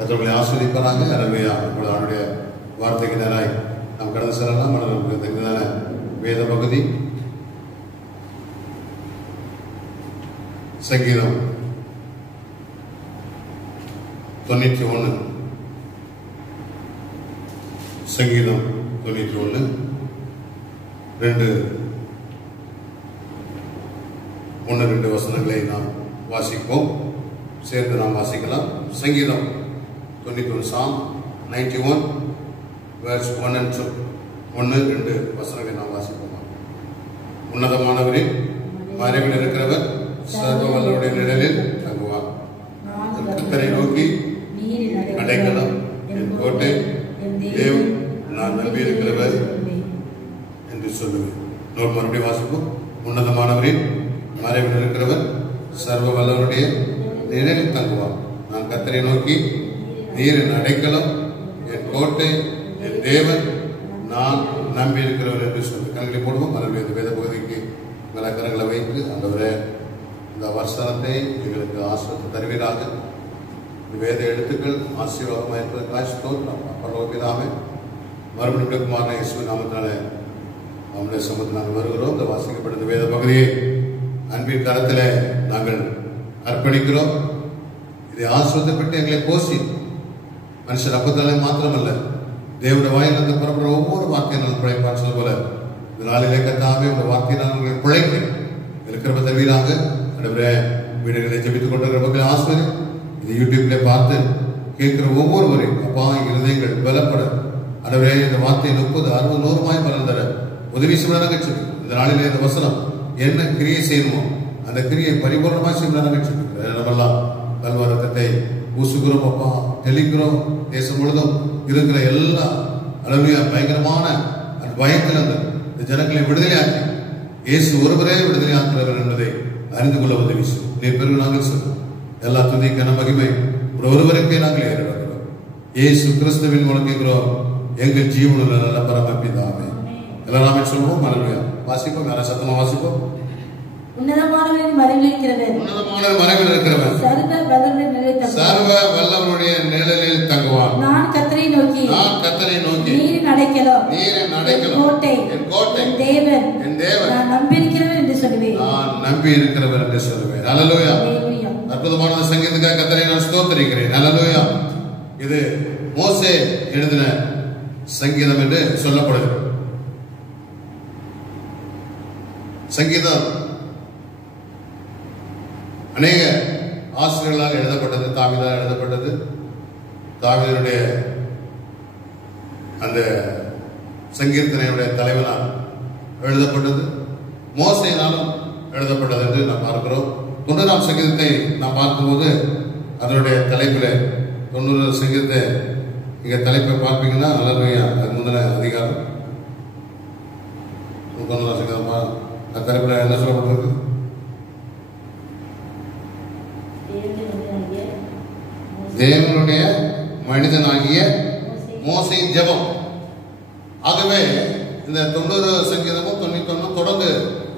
கர்த்தர்களை ஆசீர்வதிப்பாராக. அல்லேலூயா. இப்பொழுது அவருடைய வார்த்தைக்கு நேராய் நாம் கடந்து செல்லலாம். மனதில் வேத பகுதி சங்கீதம் 91. சங்கீதம் 91 1-2 வசனங்களை நாம் வாசிப்போம். சேர்ந்து நாம் வாசிக்கலாம். சங்கீதம் 91 Psalm 91 verse 1 and 2. 1-2 வசனங்களை நாம் வாசிப்போம். உன்னதமானவரின் மறைவில் இருக்கிறவர் சர்வ வல்லவருடைய நிழலில் தங்குவார். கர்த்தரை நோக்கி அடைக்கலம் என் கோட்டை, தேவன் நான் நம்பி இருக்கிறவர் என்று சொல்லுவேன். மறுபடியும் வாசிப்போம். உன்னதமானவரின் மறைவில் இருக்கிறவர் சர்வ வல்லவருடைய நிழலில் தங்குவார். நான் கர்த்தரை நோக்கி நீர் என் அடைக்கலம் என் கோட்டை என் தேவன் நான் நம்பி இருக்கிறவர் என்று சொல்லி கண்களை போடுவோம். மறுபடியும் வேத பகுதிக்கு கரங்களை வைத்து ஆண்டவரே இந்த வசனத்தை எங்களுக்கு ஆசீர்வாதத்தை தருவீராக. வேத எழுத்துக்கள் ஆசீர்வாதமாக இருப்பதற்காக ஸ்தோத்திரம். பரலோகபிதாவே, மறுபடியும் குமாரனை இயேசுவின் நாமத்தினாலே நம்முடைய சமூகத்தில் நாங்கள் வருகிறோம். இந்த வாசிக்கப்பட்ட வேத பகுதியை அன்பின் கரத்தில் நாங்கள் அர்ப்பணிக்கிறோம். இதை ஆசீர்வாதப்பட்டு எங்களை போசி மனுஷர் அப்பத்தாலே மாத்திரமல்ல, தேவனுடைய வாயிலிருந்து புறப்படுற ஒவ்வொரு வார்த்தையை நான் பிழைப்பான் சொல்ல போல இந்த நாளிலே கர்த்தாவே உங்க வார்த்தையை நான் உங்களை பிழைக்க இருக்கிற தருவீராக. வீடுகளை ஜெபித்துக் கொண்டிருக்கிற மக்கள் ஆசிரியர் இது யூடியூப்ல பார்த்து கேட்கிற ஒவ்வொருவரையும் அப்பா இருதயங்கள் பலப்பட அடவே இந்த வார்த்தையை 30-60-100 பலன் தர உதவி செய்வதாக சொல்லி இந்த நாளிலே இந்த வசனம் என்ன கிரியை செய்யணுமோ அந்த கிரியை பரிபூர்ணமாக செய்வதாக சொல்லி நம்மெல்லாம் கல்வாரத்தை பூசுகிறோம் அப்பா, தெளிக்கிறோம். தேசம் முழுதும் இருக்கிற எல்லா அளவையா பயங்கரமான அந்த பயத்தில் அந்த ஜனங்களை விடுதலையாக்கி இயேசு ஒருவரே விடுதலை ஆக்குகிறவர் என்பதை அறிந்து கொள்ள உதவி செய்யும். நீ பிறகு நாங்கள் சொல்லுவோம். எல்லா துதிக்கான மகிமை ஒருவருக்கே நாங்கள் ஏறிடுகிறோம். இயேசு கிறிஸ்துவின் மூலம் கேட்கிறோம் எங்கள் ஜீவனுள்ள நல்ல பரமபிதாவே. எல்லாமே சொல்லுவோம். மறுபடியும் வாசிப்போம். வேற சத்தமா வாசிப்போம். உன்னதமானவரின் மறைவில் இருக்கிறவர், உன்னதமான மறைவில் இருக்கிறவர் சர்வ வல்லவருடைய நிழலில் தங்குவார். நான் கர்த்தரை நோக்கி நீரின் அடைக்கலம் என் கோட்டை என் தேவன் நான் நம்பி இருக்கிறவர் என்று சொல்லுவேன். அல்லேலூயா. அற்புதமான சங்கீதத்துக்காக கர்த்தரை நான் ஸ்தோத்திரிக்கிறேன். அல்லேலூயா. இது மோசே எழுதின சங்கீதம் என்று சொல்லப்படுகிறது. சங்கீதம் அநேக ஆசிரியர்களால் எழுதப்பட்டது. தாவீதால் எழுதப்பட்டது. தாவீதுடைய அந்த சங்கீர்த்தனையுடைய தலைவனால் எழுதப்பட்டது. மோசேயினாலும் எழுதப்பட்டது என்று நாம் பார்க்கிறோம். 90ஆம் சங்கீதத்தை நாம் பார்க்கும்போது அதனுடைய தலைப்பில் 90 சங்கீதத்தை இங்க தலைப்பை பார்ப்பீங்கன்னா நல்ல அது முந்தின அதிகாரம் 90ஆம் சங்கீதம் அந்த தலைப்பில் என்ன சொல்லப்பட்டிருக்கு? தேவனுடைய மனிதனாகிய மோசேயின் ஜெபம். ஆகவே இந்த 90 சங்கீதமும் 91 தொடர்ந்து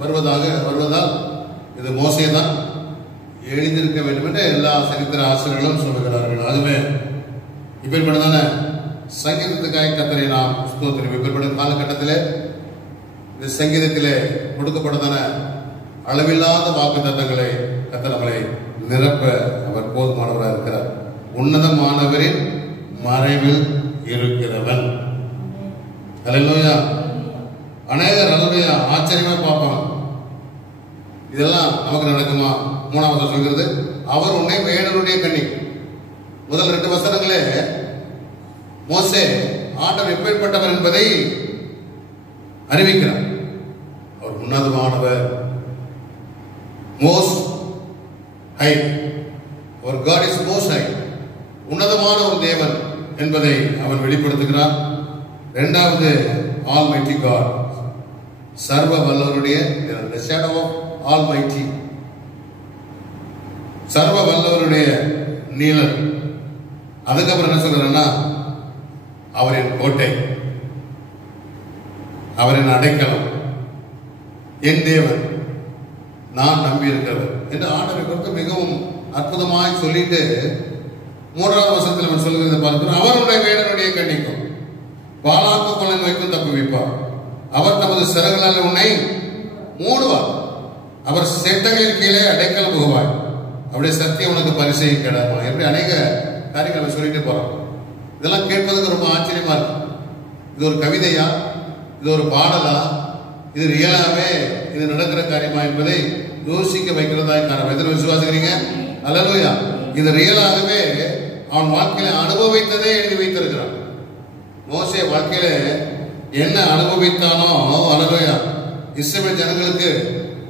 வருவதால் இது மோசே தான் எழுதியிருக்க வேண்டும் என்று எல்லா சரித்திர ஆசிரியர்களும் சொல்லுகிறார்கள். ஆகவே இப்படிப்பட்டதான சங்கீதத்துக்காக கர்த்தரை நாம் ஸ்தோத்திரம். இப்படிப்பட்ட காலகட்டத்திலே இந்த சங்கீதத்திலே கொடுக்கப்பட்டதான அளவில்லாத வாக்கு தத்தங்களை கர்த்தர் நம்மளை நிரப்ப அவர் போதுமானவராக இருக்கிறார். உன்னதமானவரின் மறைவில் இருக்கிறவன். அல்லேலூயா. அநேகர் அதனுடைய ஆச்சரியமா பார்ப்பாங்க. இதெல்லாம் நமக்கு நடக்குமா? 3வது சொல்கிறது அவர் உன்னை வேடனுடைய கண்ணி. முதல் 2 வசனங்களே மோசே ஆண்டவர் எப்பேற்பட்டவர் என்பதை அறிவிக்கிறார். அவர் உன்னதமானவர், மோஸ்ட் ஹை. அவர் காட் இஸ் மோஸ்ட் ஹை, உன்னதமான ஒரு தேவன் என்பதை அவன் வெளிப்படுத்துகிறார். 2வது ஆல்மைட்டி காட், சர்வ வல்லவருடைய ஷேடோ ஆஃப் ஆல்மைட்டி, சர்வ வல்லவருடைய நீழல். அதுக்கப்புறம் என்ன சொல்றேன்னா அவரின் கோட்டை, அவரின் அடைக்கலம், என் தேவன் நான் நம்பி இருக்கிறவர் என்று ஆண்டவரை குறித்து மிகவும் அற்புதமாய் சொல்லிட்டு 3வது வசனத்தில் நம்ம சொல்கிறத பார்க்கிறோம். அவருடைய வேடனுடைய கண்ணிக்கும் பாலாக்கு கொள்ளை நோய்க்கும் தப்புவிப்பார். அவர் தமது சிறகுகளால் உன்னை மூடுவார். அவர் செட்டங்களின் கீழே அடைக்கலம் புகுவாய். அவருடைய சத்தியம் உனக்கு பரிசை கிடமா. எப்படி அநேக காரியங்களை சொல்லிட்டு போறோம். இதெல்லாம் கேட்பதுக்கு ரொம்ப ஆச்சரியமா இருக்கு. இது ஒரு கவிதையா, இது ஒரு பாடலா, இது ரியலாவே இது நடக்கிற காரியமா என்பதை யோசிக்க வைக்கிறதா காரணம். எத்தனை விசுவாசிக்கிறீங்க? அல்லேலூயா. இது ரியலாகவே அவன் வாழ்க்கையில அனுபவித்ததே எழுதி வைத்திருக்கிறான். மோசே வாழ்க்கையில என்ன அனுபவித்தானோ, அல்லேலூயா, இஸ்ரவேல் ஜனங்களுக்கு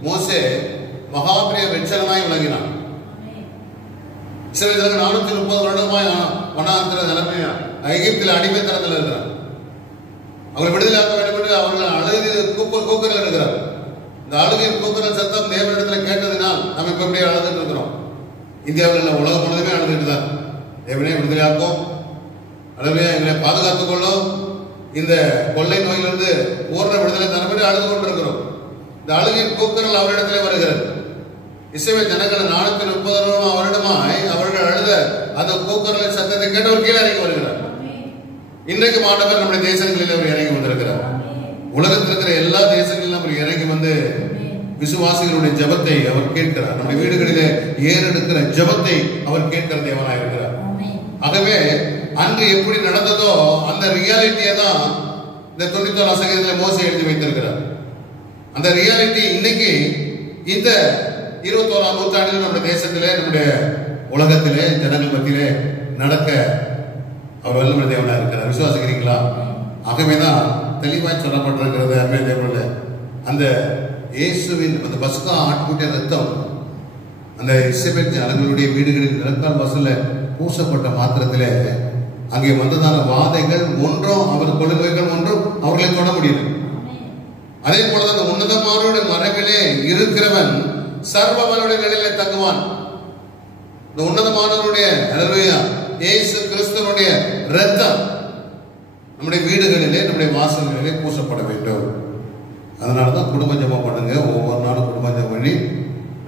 மோசே மகாபிரிய வெற்றகனாய் விளங்கினான். இஸ்ரவேல் ஜனங்கள் 430 வருடமாய் வனாந்திர நிலைமையா எகிப்தில் அடிமைத்தனத்தில் இருக்கிறார். அவங்களை விடுதலையாக்க வேண்டும் என்று அவர்கள் அழுது கூக்குரல் இருக்கிறார். இந்த அழுகையின் கூக்குரல் சத்தம் தேவனிடத்தில் கேட்டதினால் நம்ம இப்ப எப்படியே அழுதுட்டு இருக்கிறோம். இந்தியாவில் உலகம் முழுவதுமே அழுதுட்டு தான். தேவனே விடுதலையாக்கும், அளவே எங்களை பாதுகாத்துக் கொள்ளும், இந்த கொள்ளை நோயிலிருந்து பூர்ண விடுதலை தரப்படி அழுது கொண்டிருக்கிறோம். இந்த அழுகையின் கூக்குரல் அவரிடத்திலே வருகிறது. இஸ்ரவேல் ஜனங்கள் 430 வருடமாய் அவர்கள் அழுத அந்த கூக்குரல் சத்தத்தை கேட்டு அவர் கீழே இறங்கி வருகிறார். இன்றைக்கு ஆண்டவர் நம்முடைய தேசங்களில் அவர் இறங்கி வந்திருக்கிறார். உலகத்தில் இருக்கிற எல்லா தேசங்களிலும் அவர் இறங்கி வந்து விசுவாசிகளுடைய ஜபத்தை அவர் கேட்கிறார். நம்முடைய வீடுகளிலே ஏறெடுக்கிற ஜபத்தை அவர் கேட்கிற தேவனாய் இருக்கிறார். ஆகவே அன்று எப்படி நடந்ததோ அந்த ரியாலிட்டியை தான் இந்த 91 சங்கீதத்தில் மோசே எழுதி வைத்திருக்கிறார். அந்த ரியாலிட்டி இன்னைக்கு இந்த 21ஆம் நூற்றாண்டில் நம்முடைய தேசத்திலே, நம்முடைய உலகத்திலே, ஜனங்கள் மத்தியிலே நடக்க அவர் வல்லமை தேவனா இருக்கிறார். விசுவாசிக்கிறீங்களா? ஆகவேதான் தெளிவாய் சொல்லப்பட்டிருக்கிறது. அருமை தேவனுடைய அந்த இயேசுவின் அந்த பஸ்கா ஆட்டுக்குட்டிய ரத்தம் அந்த இஸ்ரவேல் ஜனங்களுடைய வீடுகளில் நிலக்கால் வாசல்ல பூசப்பட்ட மாத்திரத்திலே அங்கே வந்ததான வாதைகள் ஒன்றும் அவர் கொள்கைகள் ஒன்றும் அவர்களை தொட முடியல. அதே போலதான் அந்த உன்னதமானோட மறைவிலே இருக்கிறவன் சர்வவனுடைய நிலையிலே தங்குவான். இந்த உன்னதமானவருடைய இயேசு கிறிஸ்துவனுடைய இரத்தம் நம்முடைய வீடுகளிலே, நம்முடைய வாசல்களிலே பூசப்பட வேண்டும். அதனாலதான் குடும்ப ஜெபம் பண்ணுங்க. ஒவ்வொரு நாளும் குடும்ப ஜெபம் பண்ணி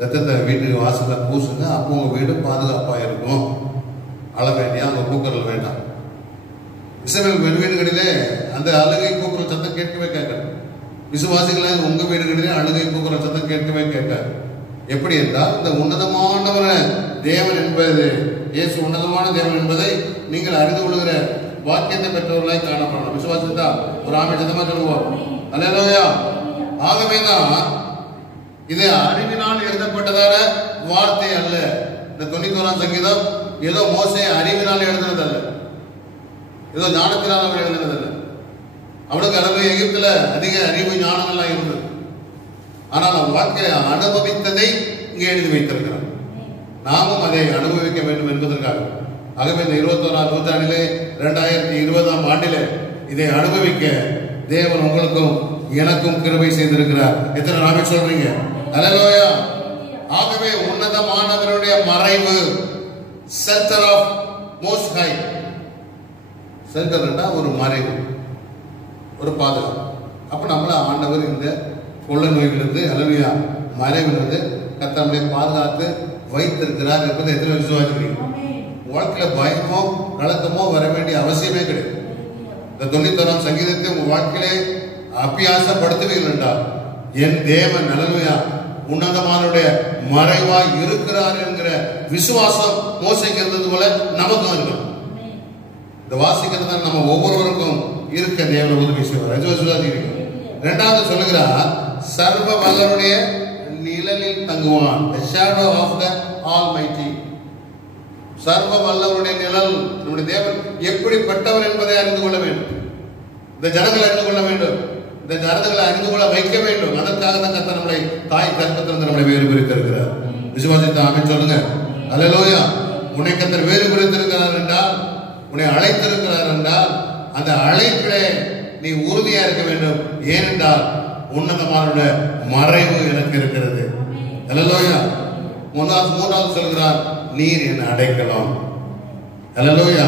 ரத்தத்தை வீட்டு வாசல்ல பூசுங்க. அப்போ உங்க வீடு பாதுகாப்பா இருக்கும். அழ வேண்டியா, அங்க கூக்குரல் வேண்டாம். இஸ்ரவேல் வீடுகளிலே அந்த அழுகை கூக்குரல் சத்தம் கேட்கவே கேட்காது. விசுவாசிகளே உங்க வீடுகளிலே அழுகை கூக்குரல் சத்தம் கேட்கவே கேட்காது. எப்படி என்றால் இந்த உன்னதமானவர தேவன் என்பது, இயேசு உன்னதமான தேவன் என்பதை நீங்கள் அறிந்து கொள்கிற வாக்கியத்தை பெற்றவர்களாய் காணப்படணும். விசுவாசித்தா ஒரு ஆமை சத்தமா சொல்லுவோம். அல்லேலூயா. ஆகவேதான் இது அறிவினால் எழுதப்பட்டதான வார்த்தை அல்ல. இந்த 91ஆம் சங்கீதம் ஏதோ மோசே அறிவினால் எழுதுனது அல்ல, ஏதோ ஞானத்தினால் அவர் எழுதுனது அல்ல. அவனுக்கு அளவு எகிப்துல அதிக அறிவு ஞானம் எல்லாம் இருந்தது. ஆனால் அவன் வாழ்க்கையை அனுபவித்ததை இங்கே எழுதி வைத்திருக்கிறான். நாமும் அதை அனுபவிக்க வேண்டும் என்பதற்காக. ஆகவே இந்த 21ஆம் நூற்றாண்டிலே 2020ஆம் ஆண்டிலே இதை அனுபவிக்க தேவன் உங்களுக்கும் எனக்கும் கிருபை செய்திருக்கிறார். எத்தனை நாமே சொல்றீங்க? அல்லேலூயா. ஆகவே உன்னதமானவருடைய மறைவு, சென்டர் ஆஃப் மோஸ்ட் ஹை. சென்டர்னா ஒரு மறைவு, ஒரு பாதுகாப்பு. அப்ப நம்மள ஆண்டவர் இந்த கொள்ளை நோயிலிருந்து, அல்லேலூயா, மறைவிலிருந்து கர்த்தருடைய பாதுகாத்து வைத்திருக்கிறார் என்பதை எத்தனை விசுவாசிக்கிறீங்க? வாழ்க்கையில பயமோ கலக்கமோ வர வேண்டிய அவசியமே கிடையாது. இந்த 91ஆம் சங்கீதத்தை உங்க வாழ்க்கையிலே அபியாசப்படுத்துவீர்கள் என்றால் என் தேவன் அல்லேலூயா உன்னதமானுடைய மறைவாய் இருக்கிறார் என்கிற விசுவாசம் மோசைக்கு இருந்தது போல நமக்கும் இருக்கும். இந்த வாசிக்கிறது நம்ம ஒவ்வொருவருக்கும் இருக்க தேவன் உதவி செய்வார். இரண்டாவது சொல்லுகிறார், சர்வ வல்லவருடைய நிழலில் தங்குவான். The shadow of the Almighty. சர்வ வல்லவருடைய நிழல். நம்முடைய தேவன் எப்படிப்பட்டவர் என்பதை அறிந்து கொள்ள வேண்டும். இந்த ஜனங்களை அறிந்து கொள்ள வேண்டும். இந்த ஜனங்களை அறிந்து கொள்ள வைக்க வேண்டும். அதற்காக தான் கர்த்தர் நம்மளை தாய் கர்ப்பத்திலிருந்து நம்மளை வேறு பிரித்திருக்கிறார். விசுவாசித்த ஆமென் சொல்லுங்க. அல்லேலூயா. உன்னை கர்த்தர் வேறு பிரித்திருக்கிறார் என்றால், உன்னை அழைத்திருக்கிறார் என்றால், அந்த அழைப்பிலே நீ உறுதியா இருக்க வேண்டும். ஏனென்றால் உன்னதமான மறைவு எனக்கு இருக்கிறது. அல்லேலூயா. மூன்றாவது சொல்கிறார், நீர் என்னை அடைக்கலாம். அல்லேலூயா.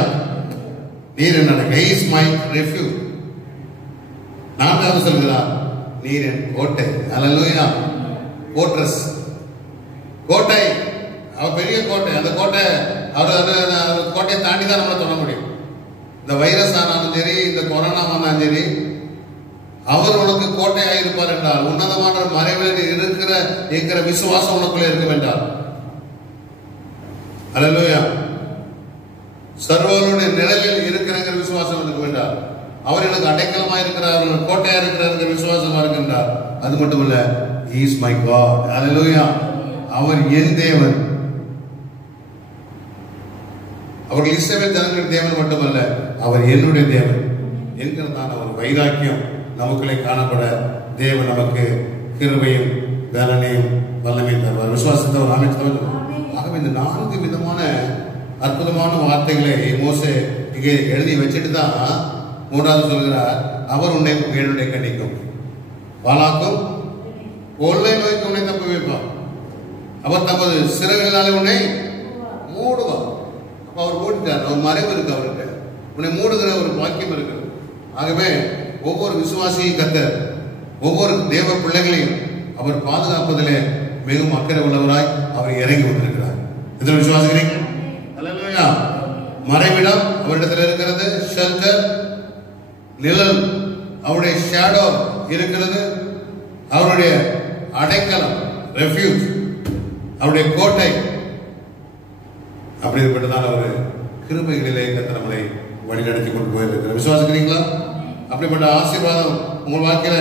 நீர் என்ன அடைக்க. He is my refuge. நான்காவது சொல்கிறார், நீர் என் கோட்டை. அல்லேலூயா. கோட்ரஸ், கோட்டை. அவ பெரிய கோட்டை. அந்த கோட்டை அவர் கோட்டையை தாண்டி தான் நம்மளை தொட முடியும். இந்த வைரஸ் ஆனாலும் சரி, இந்த கொரோனா ஆனாலும் சரி, அவர் உனக்கு கோட்டையாக இருப்பார் என்றால், உன்னதமான மறைவில் இருக்கிற விசுவாசம் உனக்குள்ளே இருக்க வேண்டாம். அல்லேலூயா. சர்வருடைய நிழலில் இருக்கிறங்கிற விசுவாசம் இருக்க வேண்டாம். அவர் எனக்கு அடைக்கலமா இருக்கிறார், அவர்கள் கோட்டையா இருக்கிறார் விசுவாசமா இருக்கின்றார். அது மட்டுமல்ல, he is my God. அல்லேலூயா. அவர் என் தேவன். அவர்கள் இஸ்ரவேல் ஜனங்களின் தேவன் மட்டுமல்ல, அவர் என்னுடைய தேவன் என்கிறதான ஒரு வைராக்கியம் நமக்குள்ளே காணப்பட தேவன் நமக்கு கிருபையும் வேலனையும் வல்லமையும் தருவார். விசுவாசத்தை ஒரு அமைச்சர். ஆகவே இந்த 4 விதமான அற்புதமான வார்த்தைகளை மோசே இங்கே எழுதி வச்சுட்டு தான் 3வது சொல்கிறார், அவர் உன்னை வேணுடைய கண்டிக்கும், பாலாக்கும் கொள்ளை நோய்க்கு உன்னை தப்ப வைப்பார், அவர் தமது சிறகுகளாலே உன்னை மூடுவார். அப்ப அவர் மூடிட்டார். அவர் மறைவு இருக்கு, அவருக்கு உன்னை மூடுகிற ஒரு பாக்கியம் இருக்கு. ஆகவே ஒவ்வொரு விசுவாசியும் கர்த்தர் ஒவ்வொரு தேவ பிள்ளைகளையும் அவர் பாதுகாப்பதிலே மிகவும் அக்கறை உள்ளவராய் அவர் இறங்கி கொண்டிருக்கிறார். இதில் விசுவாசிக்கிறீங்க? அல்லேலூயா. மறைவிடம் அவரிடத்தில் இருக்கிறது, ஷெல்டர் நிழல், அவருடைய ஷேடோ இருக்கிறது, அவருடைய அடைக்கலம் ரெஃப்யூஜ், அவருடைய கோட்டை. அப்படிப்பட்டதான ஒரு கிருபைகளிலே கர்த்தர் நம்மளை வழிநடத்தி கொண்டு போயிருக்கிறார். விசுவாசிக்கிறீங்களா? அப்படிப்பட்ட ஆசீர்வாதம் உங்கள் வாழ்க்கையில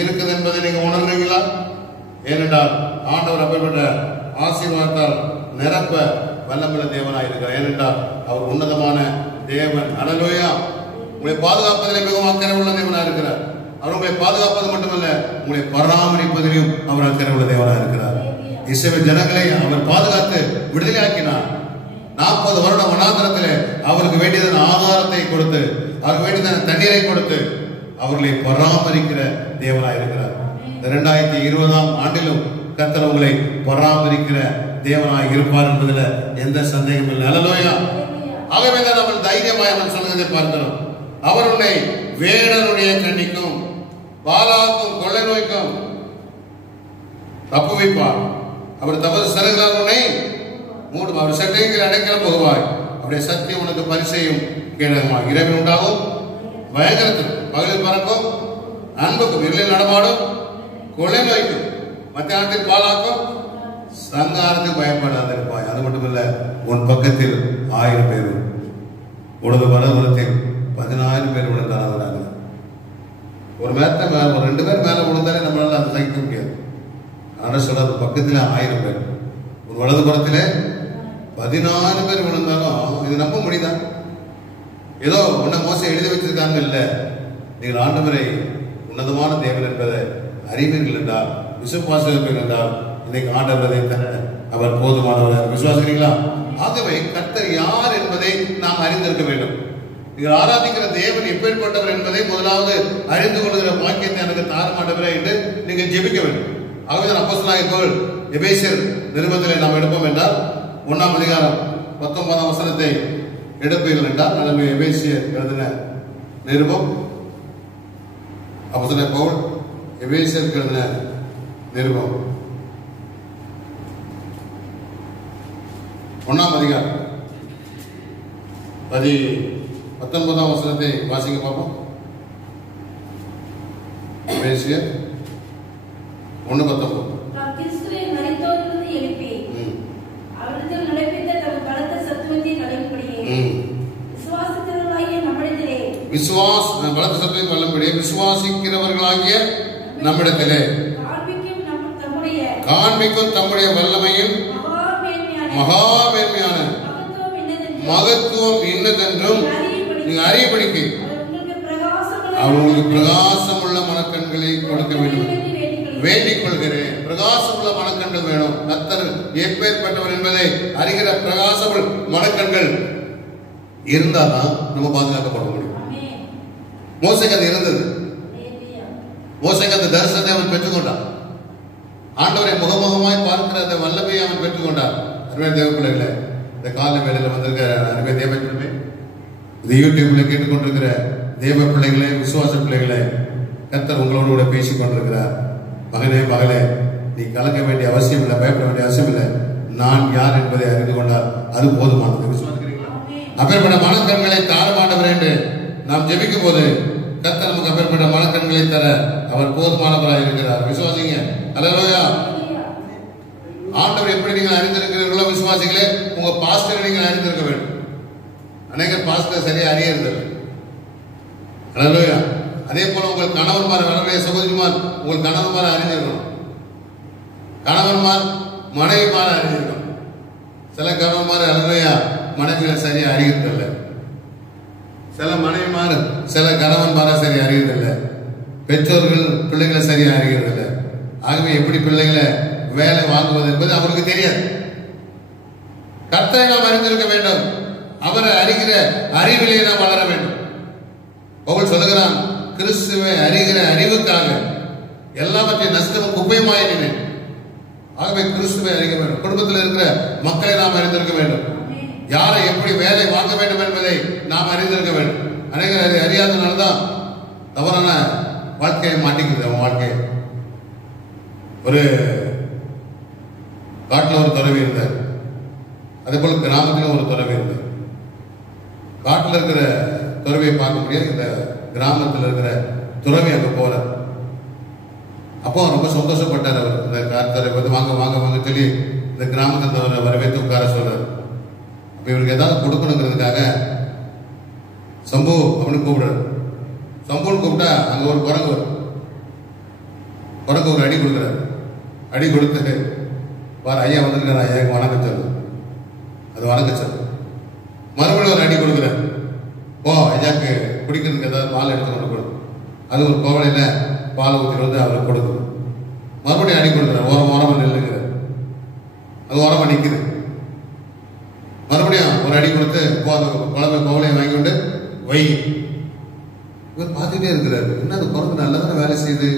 இருக்குது என்பதை நீங்க உணர்றீங்களா? ஏனென்றால் ஆண்டவர் அப்படிப்பட்ட ஆசீர்வாதத்தால் நிரப்ப வல்லமுள்ள தேவனாய் இருக்கிறார். ஏனென்றால் அவர் உன்னதமான தேவன். அல்லேலூயா. உங்களை பாதுகாப்பதிலே மிகவும் அக்கறை உள்ள தேவனாய் இருக்கிறார். அவர் உங்களை பாதுகாப்பது மட்டுமல்ல, உங்களை பராமரிப்பதிலும் அவர் அக்கறை உள்ள தேவனாய் இருக்கிறார். இஸ்ரவேல் ஜனங்களை அவர் பாதுகாத்து விடுதலை ஆக்கினார். 40 வருடம் வனாந்தரத்திலே அவருக்கு வேண்டியதான ஆகாரத்தை கொடுத்து, அவருக்கு வேண்டியதான தண்ணீரை கொடுத்து அவர்களை பராமரிக்கிற தேவனாய் இருக்கிறார். 2020ஆம் ஆண்டிலும் கர்த்தர் உங்களை பராமரிக்கிற தேவனாய் இருப்பார் என்பதில் எந்த சந்தேகமும் இல்லை. அல்லேலூயா. ஆகவே தான் நம்ம தைரியமாய் அவன் சொல்வதை பார்க்கிறோம். அவர் உன்னை வேடனுடைய கண்ணிக்கும் பாலாக்கும் கொள்ளை நோய்க்கும் தப்புவிப்பார். அவர் தமது சிறகுகளால் உன்னை மூடும். அவர் சட்டைகளை அடைக்கலம் போகுவாய். அவருடைய சக்தி உனக்கு பரிசையும் கேடகமாக. இரவில் உண்டாகும் பயங்கரத்துக்கும் பகலில் பறக்கும் அன்புக்கும் இருளில் நடமாடும் கொள்ளை நோய்க்கும் மத்தியானத்தில் பாலாக்கும் சங்காரத்தில் பயப்படாத இருப்பாய். அது மட்டுமல்ல, உன் பக்கத்தில் 1000 பேர், உனது வலதுபுறத்தில் 10000 பேர் விழுந்தாங்க. ஒரு மேத்த மேல ஒரு 2 பேர் மேல விழுந்தாலே நம்மளால அதை சகிக்க முடியாது. ஆனால் சொல்றது பக்கத்தில் 1000 பேர், ஒரு வலதுபுறத்திலே 14 பேர் விழுந்தாலும் இது நம்ப முடியுதா? ஏதோ உன்னை மோசம் எழுதி வச்சிருக்காங்க இல்ல. நீங்கள் ஆண்டவரை உன்னதமான தேவன் என்பதை அறிவீர்கள் என்றால், விசுவாசிகள் என்றால், இன்னைக்கு ஆண்டவரை தர அவர் போதுமானவர். விசுவாசிக்கிறீங்களா? ஆகவே கர்த்தர் யார் என்பதை நாம் அறிந்திருக்க வேண்டும். நீங்கள் ஆராதிக்கிற தேவன் எப்பேற்பட்டவர் என்பதை முதலாவது அறிந்து கொள்கிற பாக்கியத்தை எனக்கு தாரும் ஆண்டவரே என்று நீங்கள் ஜெபிக்க வேண்டும். ஆகவே அப்போஸ்தலனாகிய பவுல் எபேசியர் நிருபத்திலே நாம் எடுப்போம் என்றால் 1ஆம் அதிகாரம் 19ஆம் வசனத்தை எடுப்பீர்கள் என்றால், நம்ம எபேசியர் எழுதின நிருபம், அப்போஸ்தலனாகிய பவுல் எபேசியர் எழுதின நிருபம் 1ஆம் அதிகாரம் 19ஆம் வசனத்தை வாசிக்க பார்ப்போம். எபேசியர் 1:19. கிறிஸ்துவை மரித்தோரிலிருந்து எழுப்பி அவரிடத்தில் நடப்பித்த தம் பலத்த சத்துவத்தை நடைமுறையே விசுவாசிக்கிறவர்களாகிய நம்மிடத்திலே விசுவாசிக்கிறவர்களாகிய நம்மிடத்திலே காண்பிக்கும் தம்முடைய வல்லமையின் மகா மேன்மையான மகத்துவம் இன்னதென்றும் நீங்க அறியபடிக்கு அவர்களுக்கு பிரகாசம் உள்ள மனக்கண்களை கொடுக்க வேண்டும் வேண்டிக் கொள்கிறேன். பிரகாசம் உள்ள மனக்கண்கள் வேணும். கர்த்தர் எப்பேற்பட்டவர் என்பதை அறிகிற பிரகாசம் மனக்கண்கள் இருந்தாதான் நம்ம பாதுகாக்கப்பட முடியும். மோசேக்கு அது இருந்தது. மோசேக்கு அந்த தரிசனத்தை அவன் பெற்றுக்கொண்டான். ஆண்டவரை முகமுகமாய் பார்க்கிற அந்த வல்லமையை அவன் பெற்றுக்கொண்டான். அருமையான தேவ பிள்ளைகளை, இந்த கால வேளையில வந்திருக்கிற அருமையான தேவ பிள்ளை, இந்த யூடியூப்ல கேட்டுக்கொண்டிருக்கிற தேவ பிள்ளைகளே, விசுவாச பிள்ளைகளே, கர்த்தர் உங்களோடு கூட பேசிக் கொண்டிருக்கிறார். மகனே, மகளே, நீ கலக்க வேண்டிய அவசியம் இல்லை, பயப்பட வேண்டிய அவசியம் இல்லை. நான் யார் என்பதை அறிந்து கொண்டால் அது போதுமானது. விசுவாசிக்கிறீங்களா? அப்பேற்பட்ட மனக்கண்களை தாரமாண்டவர் என்று நாம் ஜெபிக்கும் போது கர்த்தர் நமக்கு அப்பேற்பட்ட மனக்கண்களை தர அவர் போதுமானவராக இருக்கிறார். விசுவாசிங்க. அல்லேலூயா. ஆண்டவர் எப்படி நீங்கள் அறிந்திருக்கிறீர்களோ விசுவாசிகளே, உங்க பாஸ்டரை நீங்கள் அறிந்திருக்க வேண்டும். அநேக பாஸ்டர் சரியா அறியறது. அல்லேலூயா. அதே போல உங்கள் கணவன்மார் வரக்கூடிய சகோதரிமார் உங்கள் கணவன்மார் அறிஞ்சிருக்கணும். கணவன்மார் மனைவிமார் அறிஞ்சிருக்கணும். சில கணவன்மார் அல்லேலூயா மனைவிகளை சரியா அறியறதில்லை. சில மனைவிமார் சில கணவன்மார சரி அறியறதில்லை. பெற்றோர்கள் பிள்ளைகளை சரியா அறியறதில்லை. ஆகவே எப்படி பிள்ளைகளை வேலை வாங்குவது என்பது அவருக்கு தெரியாது. கர்த்தரை நாம் அறிந்திருக்க வேண்டும். அவரை அறிகிற அறிவிலே நாம் வளர வேண்டும். பவுல் சொல்லுகிறான், கிறிஸ்துவை அறிகிற அறிவுக்காக எல்லாவற்றையும் நஷ்டமும் குப்பையுமாயினேன். ஆகவே கிறிஸ்துவை அறிய வேண்டும். குடும்பத்தில் இருக்கிற மக்களை நாம் அறிந்திருக்க வேண்டும். யாரை எப்படி வேலை வாங்க வேண்டும் என்பதை நாம் அறிந்திருக்க வேண்டும். அநேகர் அதை அறியாதனால்தான் தவறான வாழ்க்கையை மாட்டிக்கிறது. அவன் வாழ்க்கையை ஒரு காட்டில் ஒரு துறவி இருந்தார். அதே போல கிராமத்திலும் ஒரு துறவி இருந்தார். காட்டில் இருக்கிற துறவியை பார்க்க முடியாது. இந்த கிராமத்தில் இருக்கிற துறவி அங்கே போறார். அப்போ ரொம்ப சந்தோஷப்பட்டார். அவர் இந்த காட்டுறவை வந்து வாங்க வாங்க வாங்க சொல்லி இந்த கிராமத்தில் அவரை வரவேற்று உட்கார சொல்றார். அப்ப இவருக்கு ஏதாவது கொடுக்கணுங்கிறதுக்காக சம்பு அப்படின்னு கூப்பிடுறாரு. சம்புன்னு கூப்பிட்டா அங்க ஒரு குரங்கு வரும். குரங்கு ஒரு அடி கொடுக்குறாரு. அடி கொடுத்து பாரு ஐயா வந்திருக்காரு, ஐயாவுக்கு வணக்கம் சொல்லு. அது வணக்கம் சொல்லு. மறுபடியும் ஒரு அடி கொடுக்குறாரு. ஓ ஐயாவுக்கு குடிக்கிறதுக்கு ஏதாவது பால் எடுத்து கொண்டு கொடு. அது ஒரு கோவலையில பால் ஊற்றி வந்து அவருக்கு கொடுக்குது. மறுபடியும் அடி கொடுக்குறாரு. ஓரமா நில்லுங்கிறார். அது ஓரமா நிற்குது. மறுபடியும் ஒரு அடி கொடுத்து குழம்பு கோவலையை வாங்கி கொண்டு வை. இவர் பார்த்துட்டே இருக்கிறாரு. என்ன அந்த குழம்பு நல்லதான வேலை செய்யுது,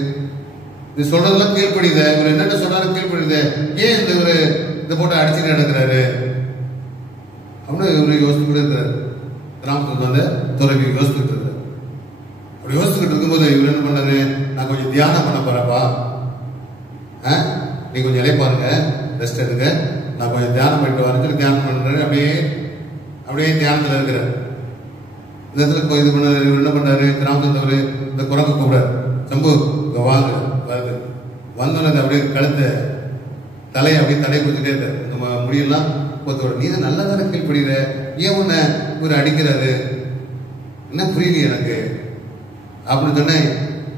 இது சொல்றதெல்லாம் கீழ்படியுத, இவர் என்னென்ன சொல்றாரு கீழ்படியுத, ஏன் இந்த இவரு இதை போட்டு அடிச்சுட்டு நடக்கிறாரு அப்படின்னு இவரு யோசிச்சுட்டு இருக்கிறாரு. கிராமத்துக்கு வந்து துறவி யோசிச்சுட்டு இருக்காரு. அப்படி யோசிச்சுக்கிட்டு இருக்கும்போது இவர் என்ன பண்ணாரு, நான் கொஞ்சம் தியானம் பண்ண போறப்பா, நீ கொஞ்சம் இலை பாருங்க, ரெஸ்ட் எடுங்க, நான் கொஞ்சம் தியானம் பண்ணிட்டு வரேன்னு தியானம் பண்றாரு. அப்படியே தியானத்துல இருக்கிறார். இந்த இடத்துல இது பண்ணாரு. இவர் என்ன பண்ணாரு, கிராமத்துல இந்த குரங்கு கூப்பிடாரு. சம்பு வாங்க வருது. வந்தோன்னு அப்படியே கழுத்த தலையை அப்படியே தடை கொடுத்துட்டே இருக்காரு. நம்ம முடியெல்லாம் பொறுத்தோட நீ தான் நல்லா தானே கீழ்படுகிற, ஏன் உன்னை இவர் அடிக்கிறாரு, என்ன புரியல எனக்கு அப்படின்னு சொன்னேன்.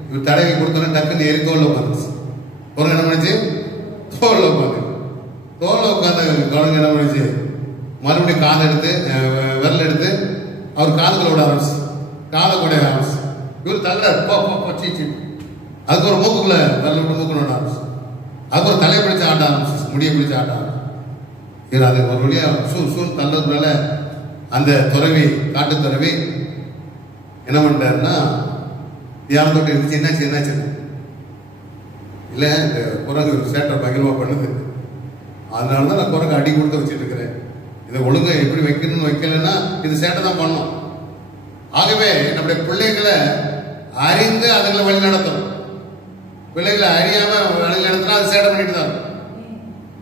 இவர் தடவை கொடுத்தோன்னே டக்குன்னு ஏறி தோல்ல உட்காந்துச்சு. குரங்கு என்ன பண்ணிச்சு, தோல்ல உட்காந்து குழந்தை என்ன பண்ணிச்சு, மறுபடியும் காதை எடுத்து விரல் எடுத்து அவர் காதுகளை விட ஆரம்பிச்சு, காதை கூட ஆரம்பிச்சு. இவர் தள்ளுறாரு. சீச்சு அதுக்கு ஒரு மூக்குக்குள்ள விரல் விட்டு மூக்குல விட ஆரம்பிச்சு. அதுக்கு ஒரு தலையை பிடிச்சு ஆட்ட ஆரம்பிச்சு, முடியை பிடிச்சு ஆட்ட ஆரம்பிச்சு. இவர் அது ஒரு வழியா சூன் தள்ளதுனால அந்த துறவி, காட்டு துறவி என்ன பண்ணிட்டாருன்னா, தியானத்தோட்டு இருந்துச்சு. என்னாச்சு இல்ல இந்த குரங்கு சேட்டை பகிர்வா பண்ணுது, அதனாலதான் நான் குரங்கு அடி கொடுத்து வச்சுட்டு இருக்கிறேன். இதை ஒழுங்கா எப்படி வைக்கணும்னு வைக்கலன்னா இது சேட்டை தான் பண்ணும். ஆகவே நம்முடைய பிள்ளைகளை அறிந்து அதுகளை வழி நடத்தணும். பிள்ளைகளை அறியாம வழி நடத்தினா அது சேட்டை பண்ணிட்டு தான்.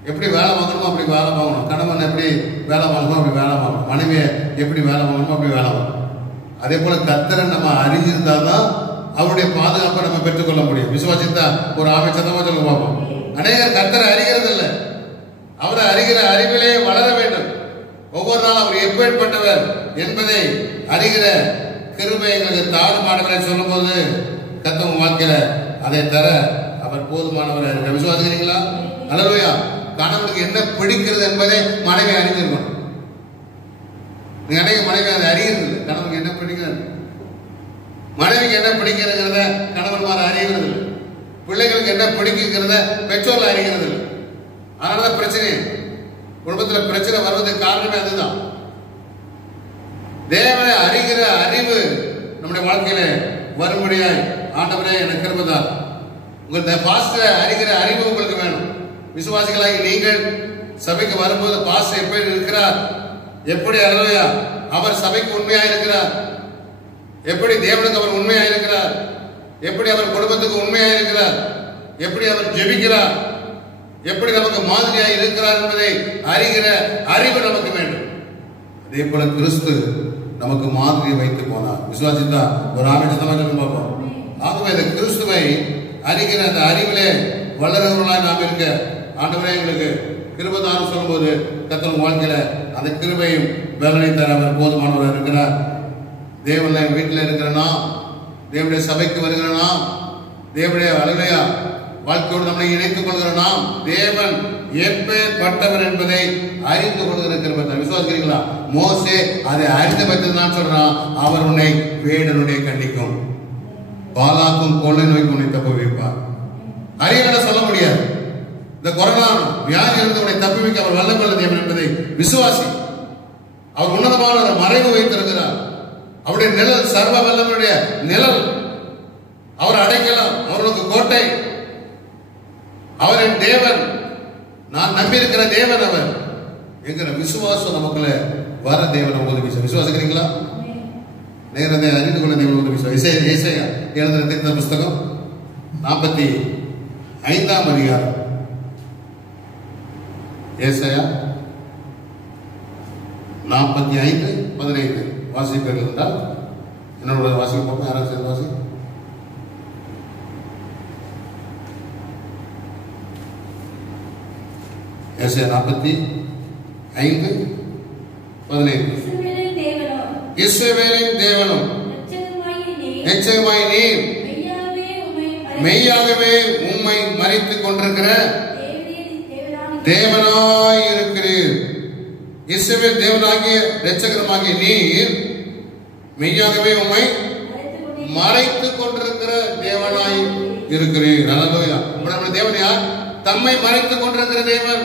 எப்படி வேலை வாங்கணுமோ அப்படி வேலை வாங்கணும். கணவன் எப்படி வேலை வாங்கணுமோ அப்படி வேலை வாங்கணும். மனைவியை எப்படி வேலை வாங்கணுமோ அப்படி வேலை வாங்கணும். அதே போல கர்த்தரை நம்ம அறிஞ்சிருந்தாதான் அவருடைய பாதுகாப்பை நம்ம பெற்றுக்கொள்ள முடியும். விசுவாசித்தா ஒரு ஆமை சத்தமா சொல்ல பார்ப்போம். அநேகர் கர்த்தரை அறிகிறது இல்லை. அவரை அறிகிற அறிவிலே வளர வேண்டும். ஒவ்வொரு நாளும் அவர் எப்பேற்பட்டவர் என்பதை அறிகிற கிருபை எங்களுக்கு தாழ்மானவரை சொல்லும் போது கர்த்தர் வாழ்க்கையில அதை தர அவர் போதுமானவர் இருக்க. விசுவாசிக்கிறீங்களா? அல்லேலூயா. கணவனுக்கு என்ன பிடிக்கிறது என்பதை மனைவி அறிஞ்சிருக்கணும். நீங்க அநேக மனைவி அதை அறிகிறது இல்லை. கணவனுக்கு என்ன பிடிக்கிறது, மனைவிக்கு என்ன பிடிக்கிறத கணவன்மார் அறிகிறது இல்லை. பிள்ளைகளுக்கு என்ன பிடிக்குங்கிறத பெற்றோர்கள் அறிகிறது இல்லை. அதனாலதான் பிரச்சனை, குடும்பத்தில் பிரச்சனை வருவதற்கு காரணமே அதுதான். தேவனை அறிகிற அறிவு நம்முடைய வாழ்க்கையில வரும்படியாய் ஆண்டவரே எனக்கு கிருபைதார். உங்கள் பாஸ்டரை அறிகிற அறிவு உங்களுக்கு வேணும். விசுவாசிகளாகி நீங்கள் சபைக்கு வரும்போது பாஸ்டர் எப்படி இருக்கிறார், எப்படி அல்லேலூயா அவர் சபைக்கு உண்மையாக இருக்கிறார், எப்படி தேவனுக்கு அவர் உண்மையாக இருக்கிறார், எப்படி அவர் குடும்பத்துக்கு உண்மையாக இருக்கிறார், எப்படி அவர் ஜெபிக்கிறார், எப்படி நமக்கு மாதிரியாக இருக்கிறார் என்பதை அறிகிற அறிவு நமக்கு வேண்டும். அதே போல கிறிஸ்து நமக்கு மாதிரியை வைத்து போனார். விசுவாசித்தா ஒரு ஆமிஷம் பார்ப்போம். ஆகவே இந்த கிறிஸ்துவை அறிகிற அந்த அறிவிலே வளர்கிறவர்களாய் நாம் இருக்க ஆண்டவரே எங்களுக்கு கிருபை தானம் சொல்லும்போது கர்த்தர் வாழ்க்கையில அந்த கிருபையும் வேதனை தர அவர் போதுமானவர் இருக்கிறார். தேவனுடைய வீட்டில் இருக்கிற நாம், தேவனுடைய சபைக்கு வருகிற நாம், தேவனுடைய அலுவலையா வாழ்க்கையோடு நம்மை இணைத்துக் கொள்கிற நாம், தேவன் எப்பேற்பட்டவர் என்பதை அறிந்து கொள்கிற கிருபை. விசுவாசிக்கிறீங்களா? மோசே அதை அறிந்து வைத்தது நான் சொல்றான், அவர் உன்னை வேடனுடைய கண்டிக்கும் பாலாக்கும் கொள்ளை நோய்க்கு உன்னை தப்ப வைப்பார். அறியல சொல்ல முடியாது. இந்த கொரோனா வியாதி இருந்து உன்னை தப்பி வைக்க அவர் வல்லமையுள்ள தேவன் என்பதை விசுவாசி. அவர் உன்னதமான மறைவு வைத்திருக்கிறார். அவருடைய நிழல் சர்வ வல்லமையுடைய நிழல். அவர் அடைக்கலாம், அவர்களுக்கு கோட்டை. அவரின் தேவன், நான் நம்பி இருக்கிற தேவன் அவர் என்கிற விசுவாசம் நமக்குள்ள வர தேவன் உதவி செய்ய. விசுவாசிக்கிறீங்களா? நேரத்தை அறிந்து கொள்ள தேவன் உதவி செய்ய. ஏசாயா எழுதின புஸ்தகம் 45ஆம் அதிகாரம். ஏசாயா 45:15 வாசிப்பீர்கள் என்றால் என்னோட வாசிக்க பார்ப்போம். யாராவது சேர்ந்து வாசி. ஏசாயா 45:15 இஸ்ரவேலின் தேவனும் எச்சமாய் நீர் மெய்யாகவே உம்மை மறைத்துக் கொண்டிருக்கிற தேவனாய் இருக்கிறீர். இஸ்ரவேல் தேவனாகிய இரட்சகருமாகிய நீர் மெய்யாகவே உம்மை மறைத்துக் கொண்டிருக்கிற தேவனாய் இருக்கிறீர். அல்லேலூயா. நம்முடைய தேவன் யார்? தம்மை மறைத்துக் கொண்டிருக்கிற தேவன்.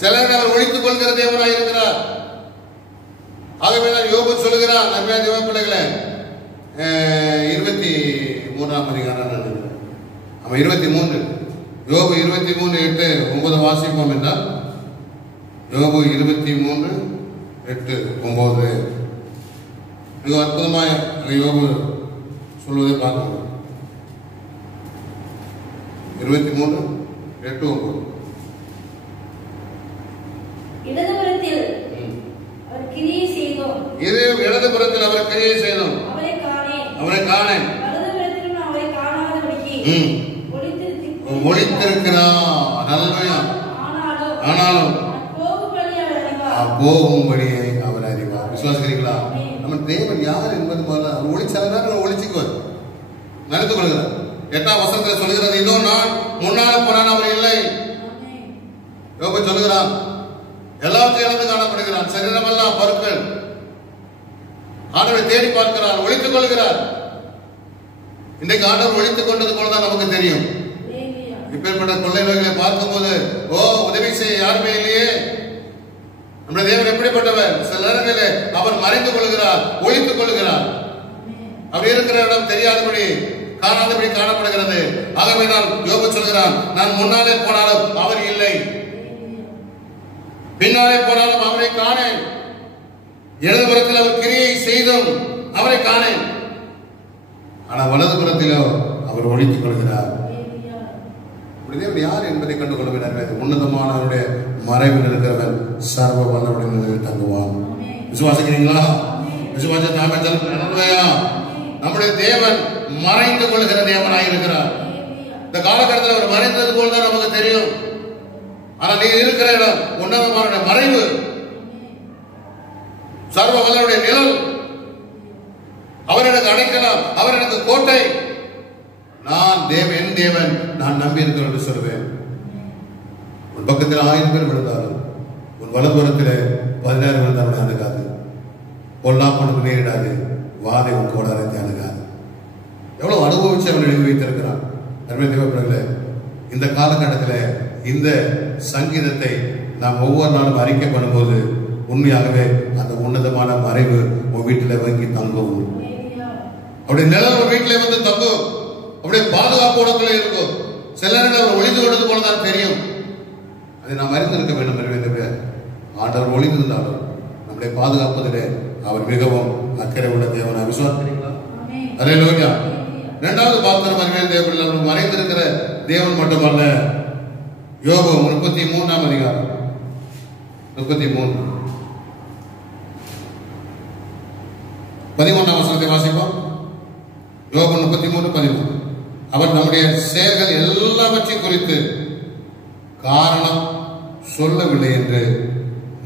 சிலர் அவர் ஒழித்துக் கொள்கிற தேவனாய் இருக்கிறார். ஆகவே யோபு சொல்லுகிறார், நன்மையான தேவ பிள்ளைகளே, 23ஆம் அதிகாரம் 23 யோபு 23:8-9 வாசிப்போம் என்றால், யோபு 23:8-9 மிக அற்புதமாய் யோபு சொல்வதை பார்க்கணும். 23:8-9 இடதுபுறத்தில் அவர் கிரியை செய்தோம், அவரை காணேன், ஒளித்திருக்கிறார். ஆனாலும் போகும்படியை அவர் அறிவார். விசுவாசிக்கிறீங்களா? நம்ம தேவன் யார் என்பது போல ஒளிச்சாலும் ஒளிச்சுக்குவார், நினைத்துக் கொள்கிறார். 8ஆம் வசனத்தில் சொல்கிறது, இதோ நான் முன்னால் போனான், அவர் இல்லை. யோபு சொல்லுகிறான், எல்லாத்தையும் இழந்து காணப்படுகிறான், சரீரமெல்லாம் பருக்கள். ஆண்டவரை தேடி பார்க்கிறார், ஒழித்துக் கொள்கிறார். இன்றைக்கு ஆண்டவர் ஒழித்துக் கொண்டது போலதான் நமக்கு தெரியும். இப்பேற்பட்ட கொள்ளை நோய்களை பார்க்கும் போது, ஓ உதவி செய்ய யாருமே இல்லையே. நம்முடைய தேவன் எப்படிப்பட்டவர்? சில நேரங்களில் அவர் மறைந்து கொள்கிறார், ஒழித்துக் கொள்கிறார். அப்படி இருக்கிற இடம் தெரியாதபடி, காணாதபடி காணப்படுகிறது. ஆகவே நான் யோபு சொல்கிறான், நான் முன்னாலே போனாலும் அவர் இல்லை, பின்னாலே போனாலும் அவரை காணேன், இடதுபுறத்தில் அவர் கிரியை செய்தும் அவரை காணேன். ஆனால் வலதுபுறத்திலோ அவர் ஒழித்துக் கொள்கிறார். யார் என்பதை கண்டு கொள்கிறார். உன்னதமானவருடைய மறைவில் இருக்கிறவன் சர்வ வல்லவருடைய நிலையில் தங்குவான். விசுவாசிக்கிறீங்களா? விசுவாசத்தை நம்முடைய தேவன் மறைந்து கொள்கிற தேவனாய் இருக்கிறார். இந்த காலகட்டத்தில் அவர் மறைந்தது போலதான் நமக்கு தெரியும். ஆனால் நீ இருக்கிற இடம் உன்னதமான மறைவு, சர்வ வல்லவருடைய நிழல். அவர் எனக்கு அடைக்கலாம், அவர் எனக்கு கோட்டை. நான் என் தேவன், நான் நம்பி இருக்கிறேன் என்று சொல்வேன். உன் பக்கத்தில் 1000 பேர் விழுந்தாலும் உன் வலதுபுறத்தில் 16 விழுந்தாலும் அணுகாது. பொல்லாப்பனுக்கு நேரிடாது, வாதை உன் கோடாரத்தை அணுகாது. எவ்வளவு அனுபவிச்சு அவன் எழுதி வைத்திருக்கிறான். தேவப்பிள்ளைகளே, இந்த காலகட்டத்தில் இந்த சங்கீதத்தை நாம் ஒவ்வொரு நாளும் அறிக்கை பண்ணும்போது உண்மையாகவே அந்த உன்னதமான மறைவு உன் வீட்டில் வாங்கி தங்கும். அப்படி நிலம் உன் வீட்டிலே வந்து தங்கும். அப்படியே பாதுகாப்பு உடத்துல இருக்கும். சில நேரங்கள் அவர் ஒளிந்து கொண்டது போலதான் தெரியும். அதை நாம் அறிந்திருக்க வேண்டும். எனவே ஆண்டவர் ஒளிந்திருந்தாலும் நம்முடைய பாதுகாப்பதிலே அவர் மிகவும் அக்கறை உள்ள தேவனாய். விசுவாசிக்கிறீங்களா? அல்லேலூயா. இரண்டாவது பாத்திரம் அறிவியல் தேவன் மறைந்திருக்கிற தேவன் மட்டுமல்ல. யோபு 33ஆம் அதிகாரம் 33 11ஆம் வசனத்தை வாசிப்போம். யோபு 33:13. அவர் நம்முடைய செயல்கள் எல்லாவற்றையும் குறித்து காரணம் சொல்லவில்லை என்று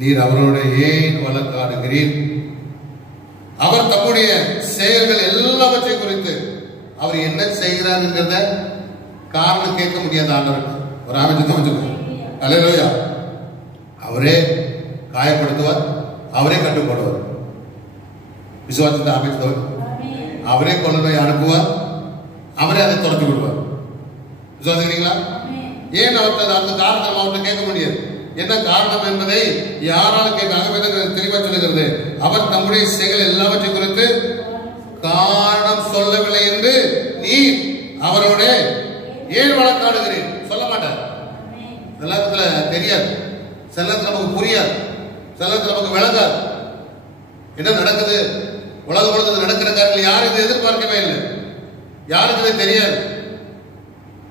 நீர் அவரோட ஏன் வழக்காடுகிறீர்? அவர் தம்முடைய செயல்கள் எல்லாவற்றையும் குறித்து அவர் என்ன செய்கிறார் என்கிறத காரணம் கேட்க முடியாத ஆண்டவர். ஒரு அமைச்சர் அல்லேலூயா. அவரே காயப்படுத்துவார், அவரே கட்டுப்படுவார். விசுவாசத்தை அமைத்தவர் அவரே கொண்டு போய் அனுப்புவார், அவரே அதை துரத்தி விடுவார். விசுவாசிக்கிறீங்களா? ஏன் அவர்கிட்ட அந்த காரணத்தை அவர்கிட்ட கேட்க முடியாது? என்ன காரணம் என்பதை யாராலும் கேட்க தெளிவாக சொல்லுகிறது. அவர் தம்முடைய செயல் எல்லாவற்றையும் குறித்து காரணம் சொல்லவில்லை என்று நீ அவரோட ஏன் வழக்காடுகிறேன் சொல்ல மாட்டார். சில நேரத்துல தெரியாது, சில நேரத்தில் நமக்கு புரியாது, சில நேரத்தில் நமக்கு விளங்காது. என்ன நடக்குது உலகம் முழுவதும் நடக்கிற காரியங்கள் யாரும் இதை எதிர்பார்க்கவே இல்லை, யாருக்கு இதை தெரியாது.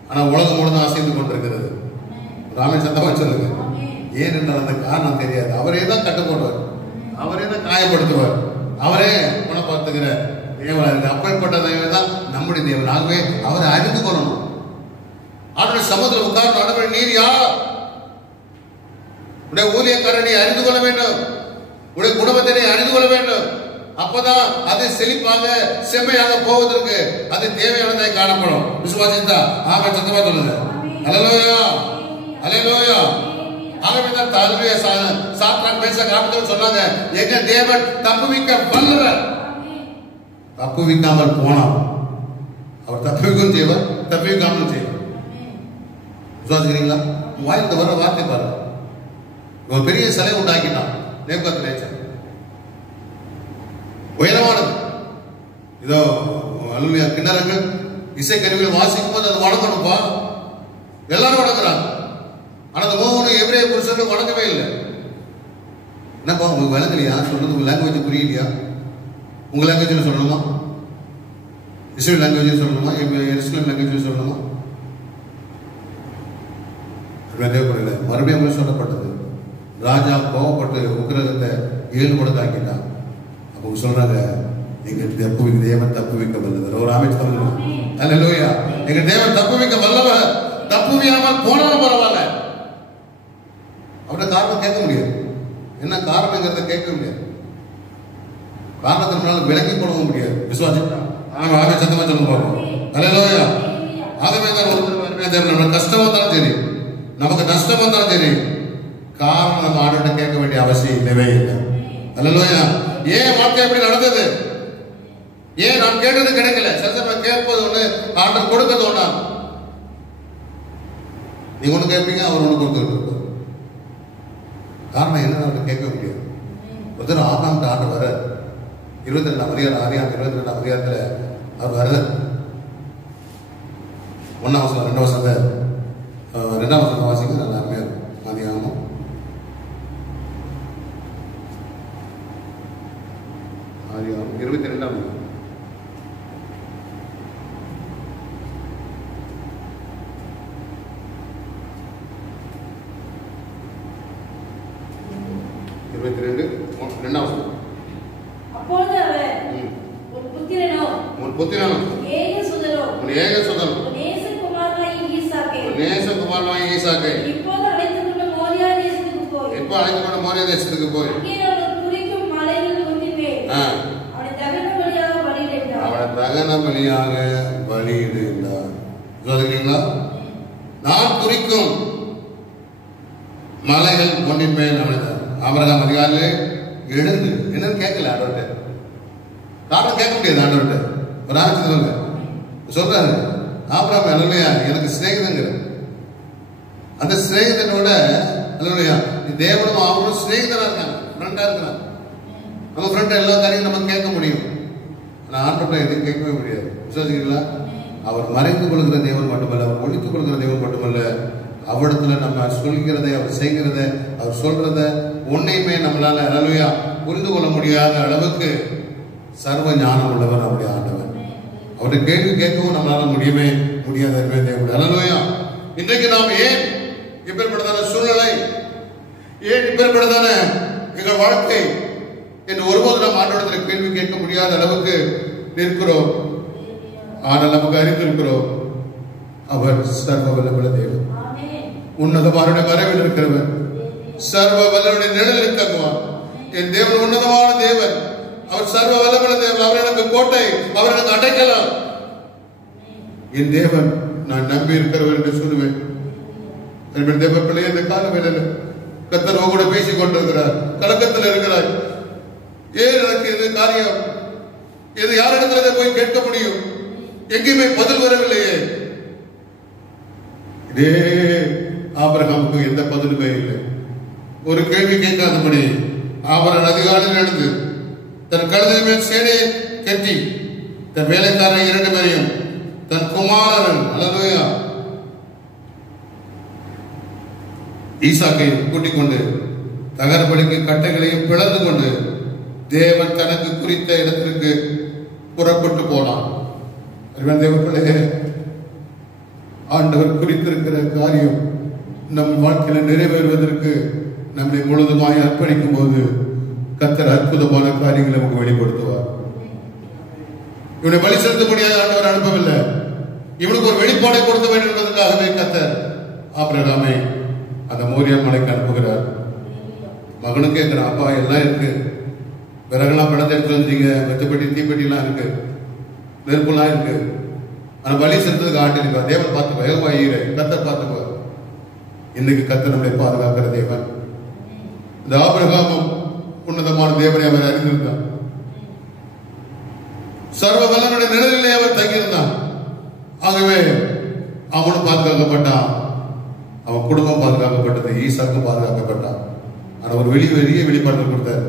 ஆனா உலகம் முழுவதும் அசைந்து கொண்டிருக்கிறது. ராமன் சத்தமா சொல்லுங்க. ஏனென்றால் அந்த காரணம் தெரியாது. அவரே தான் கட்டுப்படுவார், அவரே தான் காயப்படுத்துவார், அவரே குணப்படுத்துகிற தேவனா இருக்கு. அப்பேற்பட்ட தேவன் தான் நம்முடைய தேவன். ஆகவே அவரை அறிந்து கொள்ளணும். அவருடைய சமுதிரம் உட்கார்ந்து ஆண்டவரே நீர் யார்? உடைய ஊழியக்காரனை அறிந்து கொள்ள வேண்டும், உடைய குடும்பத்தினை அறிந்து கொள்ள வேண்டும். அப்பதான் அது செழிப்பாக செம்மையாக போவதற்கு அது தேவையானதை காணப்படும். விசுவாசித்தா ஆமா சத்தமா சொல்லுங்க. அல்லேலூயா அல்லேலூயா. ஆகவே தான் தாழ்மைய சாத்ரான் பேச காரணம் சொன்னாங்க, எங்க தேவன் தப்புவிக்க வல்லவர். தப்புவிக்காமல் போனான், அவர் தப்புவிக்கும் செய்வார், தப்புவிக்காமலும் செய்வார். விசுவாசிக்கிறீங்களா? வாய்ந்து வர வார்த்தை பாருங்க. ஒரு பெரிய சிலை உண்டாக்கிட்டான் நேபுகாத்நேச்சர், உயரமானது. இதோ அல்லேலூயா கிண்ணறங்கள் இசைக்கருவிகள் வாசிக்கும் போது அது வணங்கணும்பா, எல்லாரும் வணங்குறாங்க. ஆனா அந்த 3 எபிரேய புருஷர்கள் வணங்கவே இல்லை. என்னப்பா உங்களுக்கு விளங்கலையா? சொல்றது உங்க லாங்குவேஜ் புரியலையா? உங்க லாங்குவேஜ்ல சொல்லணுமா? இஸ்ரேல் லாங்குவேஜ் சொல்லணுமா? இஸ்லாம் லாங்குவேஜ் சொல்லணுமா? தேவைப்படல. மறுபடியும் சொல்லப்பட்டது, ராஜா கோவப்பட்டு உக்கிரகத்தை 7 மடங்கு ஆக்கிட்டான். அப்போ சொல்றாங்க, எங்க தேவன் தப்பு வைக்க வல்லவர். ஒரு அமைச்சர் அல்லேலூயா. எங்க தேவன் தப்பு வைக்க வல்லவர். தப்புவியாமல் போனாலும் பரவாயில்ல. அவருடைய காரணம் கேட்க முடியாது. என்ன காரணங்கிறத கேட்க முடியாது. காரணத்தினால விலகி கொள்ளவும் முடியாது. விசுவாசிட்டா ஆகவே சத்தமா சொல்ல பார்ப்போம். அல்லேலூயா. ஆகவே தான் ஒருத்தர் கஷ்டம் வந்தாலும் சரி, நமக்கு நஷ்டம் வந்தாலும் சரி, காரணம் நம்ம ஆண்டவர்கிட்ட கேட்க வேண்டிய அவசியம் இல்லவே இல்லை. அல்லேலூயா. ஏன் வாழ்க்கை எப்படி நடந்தது? ஏன் நான் கேட்டது கிடைக்கல? சில கேட்பது ஒண்ணு, ஆண்டவர் கொடுக்கிறது ஒண்ணா. நீங்க ஒண்ணு கேட்பீங்க, அவர் ஒண்ணு கொடுத்துருக்க. காரணம் என்ன? அவர்கிட்ட கேட்க முடியாது. ஒருத்தர் ஆறாம் ஆண்டு வர 22ஆம் அதிகாரம் 22ஆம் அதிகாரத்துல அவர் வர 1ஆம் வசனம் 2ஆம் வசனத்தை 2ஆம் வசனம் வாசிங்க. நல்லா அருமையா இருக்கும். அதிகாரம் 22ஆம் அப்பொழுது அவர் உன் புத்திரனோ ஏகசுதனோ உன் நேசகுமாரனாகிய ஈசாக்கை இப்போது அழைத்துக் கொண்டு மோரியா தேசத்துக்கு போய் அங்கே அவன் குறிக்கும் மலைகளில் ஒன்றின்மேல் அவனை தகன பலியாக பலியிடு என்றார். சொல்லுங்களா? நான் குறிக்கும் மலைகள் ஒன்றின் மேல் அவனை ஆபிரகாம் அதிகாரிலே எழுந்து என்னன்னு கேட்கல ஆண்டவர்கிட்ட. காரணம் கேட்க முடியாது ஆண்டவர்கிட்ட. ஒரு ஆரம்பிச்சு சொல்றாரு, ஆபிரகாம் அல்லேலூயா எனக்கு சிநேகிதங்கிற அந்த சிநேகிதனோட அல்லேலூயா தேவனும் அவரும் சிநேகிதனா இருக்காங்க, ஃப்ரெண்டா இருக்கிறாங்க. நம்ம ஃப்ரெண்ட் எல்லா காரியம் நம்ம கேட்க முடியும். ஆனா ஆண்டவர்கிட்ட எதுவும் கேட்கவே முடியாது. விசுவாசிக்கிறீங்களா? அவர் மறைந்து கொள்கிற தேவன் மட்டுமல்ல, அவர் ஒழித்துக் கொள்கிற தேவன் மட்டுமல்ல, அவரிடத்துல நம்ம சொல்கிறதை, அவர் செய்கிறத, அவர் சொல்றத ஒன்னையுமே நம்மளால அல்லேலூயா புரிந்து கொள்ள முடியாத அளவுக்கு சர்வ ஞானம் உள்ளவர் அவருடைய ஆண்டவர். அவருடைய கேள்வி கேட்கவும் நம்மளால முடியவே முடியாத தேவன். அல்லேலூயா. இன்றைக்கு நாம் ஏன் இப்படிப்பட்ட சூழ்நிலை, ஏன் இப்பேற்பட்டதான எங்கள் வாழ்க்கை என்று ஒருபோது நாம் ஆண்டவரிடத்தில் கேள்வி கேட்க முடியாத அளவுக்கு நிற்கிறோம். ஆனால் நமக்கு அறிந்திருக்கிறோம், அவர் சர்வ வல்லமுள்ள தேவன், உன்னதமான மறைவில் இருக்கிறவர், சர்வ வல்லமுடைய நிழலில் தங்குவார். என் தேவன் உன்னதமான தேவன், அவர் சர்வ வல்லமுள்ள தேவன், அவர் எனக்கு கோட்டை, அவர் எனக்கு அடைக்கலாம். என் தேவன் நான் நம்பி இருக்கிறவர் என்று சொல்லுவேன். தேவ பிள்ளையை இந்த காலவேளையில் கர்த்தர் கூட பேசிக் கொண்டிருக்கிறார். கலக்கத்தில் இருக்கிறார். ஏன் எனக்கு இது காரியம், இது யாரிடத்துல போய் கேட்க முடியும்? எங்கேயுமே பதில் வரவில்லையே. இதே ஆபிரகாமுக்கு எந்த பதிலுமே இல்லை. ஒரு கேள்வி கேட்காதபடி ஆபிரகாம் அதிகாலையில் எழுந்து தன் கழுதை மேல் சேனையை கட்டி தன் வேலைக்காரன் 2 பேரையும் தன் குமாரன் அல்லேலூயா ஈசாக்கை கூட்டிக் கொண்டு தகரபடிக்கு கட்டைகளையும் பிளந்து கொண்டு தேவன் தனக்கு குறித்த இடத்திற்கு புறப்பட்டு போனான். தேவர்களே, ஆண்டவர் குறித்திருக்கிற காரியம் நம் வாழ்க்கையில நிறைவேறுவதற்கு நம்மை முழுதுமாய் அர்ப்பணிக்கும் போது கர்த்தர் அற்புதமான காரியங்களை நமக்கு வெளிப்படுத்துவார். இவனை பலி செலுத்த முடியாத ஆண்டவர் அனுப்பவில்லை. இவனுக்கு ஒரு வெளிப்பாடை கொடுக்க வேண்டும் என்பதற்காகவே கர்த்தர் ஆபிரகாமை அந்த மோரியா மலைக்கு அனுப்புகிறார். மகனும் கேட்கிறான், அப்பா எல்லாம் இருக்கு, விறகெல்லாம் பணத்தை எடுத்து வந்துட்டீங்க, வெத்தப்பட்டி தீப்பெட்டிலாம் இருக்கு, நெருப்புலாம் இருக்கு, ஆனா பலி செலுத்ததுக்கு ஆண்டு இருக்கா. தேவன் பார்த்து வேகமாயிரு, கர்த்தர் பார்த்துக்குவார். இன்னைக்கு கர்த்தர் நம்மளை பாதுகாக்கிற தேவன். இந்த ஆபிரகாமும் உன்னதமான தேவனை அவர் அறிந்திருந்தார். சர்வ வல்லனுடைய நிழலிலே அவர் தங்கியிருந்தான். ஆகவே அவனும் பாதுகாக்கப்பட்டான், அவன் குடும்பம் பாதுகாக்கப்பட்டது, ஈசாக்கும் பாதுகாக்கப்பட்டான். ஆனா ஒரு பெரிய வெளிப்பாடு கொடுத்தார்.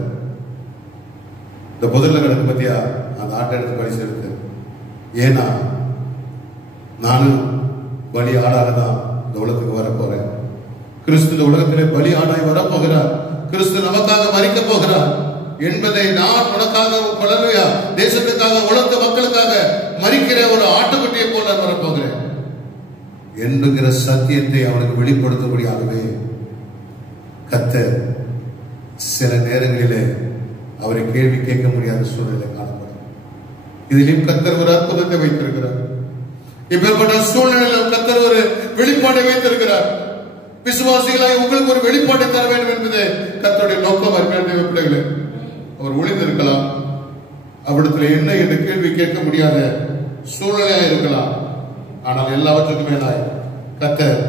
இந்த முதல்ல கிடக்கு பத்தியா அந்த ஆட்டை எடுத்து பலி செலுத்து. ஏன்னா நானும் பலி ஆடாக தான் இந்த உலகத்துக்கு வரப்போறேன். கிறிஸ்து இந்த உலகத்திலே பலி ஆடாய் வரப்போகிறார். கிறிஸ்து நமக்காக மரிக்க போகிறார் என்பதை நான் உனக்காக பலருயா தேசத்துக்காக உலக மக்களுக்காக மரிக்கிற ஒரு ஆட்டுக்குட்டியை போல வரப்போகிறேன் என்கிற சத்தியத்தை அவனுக்கு வெளிப்படுத்தும்படியாகவே கர்த்தர் சில நேரங்களிலே அவரை கேள்வி கேட்க முடியாத சூழ்நிலை காணப்படும். இதிலும் கர்த்தர் ஒரு அற்புதத்தை வைத்திருக்கிறார். இப்பேற்பட்ட சூழ்நிலையில் கர்த்தர் ஒரு வெளிப்பாட்டை வைத்திருக்கிறார். விசுவாசிகளாய் உங்களுக்கு ஒரு வெளிப்பாட்டை தர வேண்டும் என்பது கர்த்தருடைய நோக்கம். இருக்கிற பிள்ளைகளே, அவர் ஒளிந்திருக்கலாம், அவ்விடத்தில் என்ன என்று கேள்வி கேட்க முடியாத சூழ்நிலையா இருக்கலாம். ஆனால் எல்லாவற்றுக்கும் மேலாய் கர்த்தர்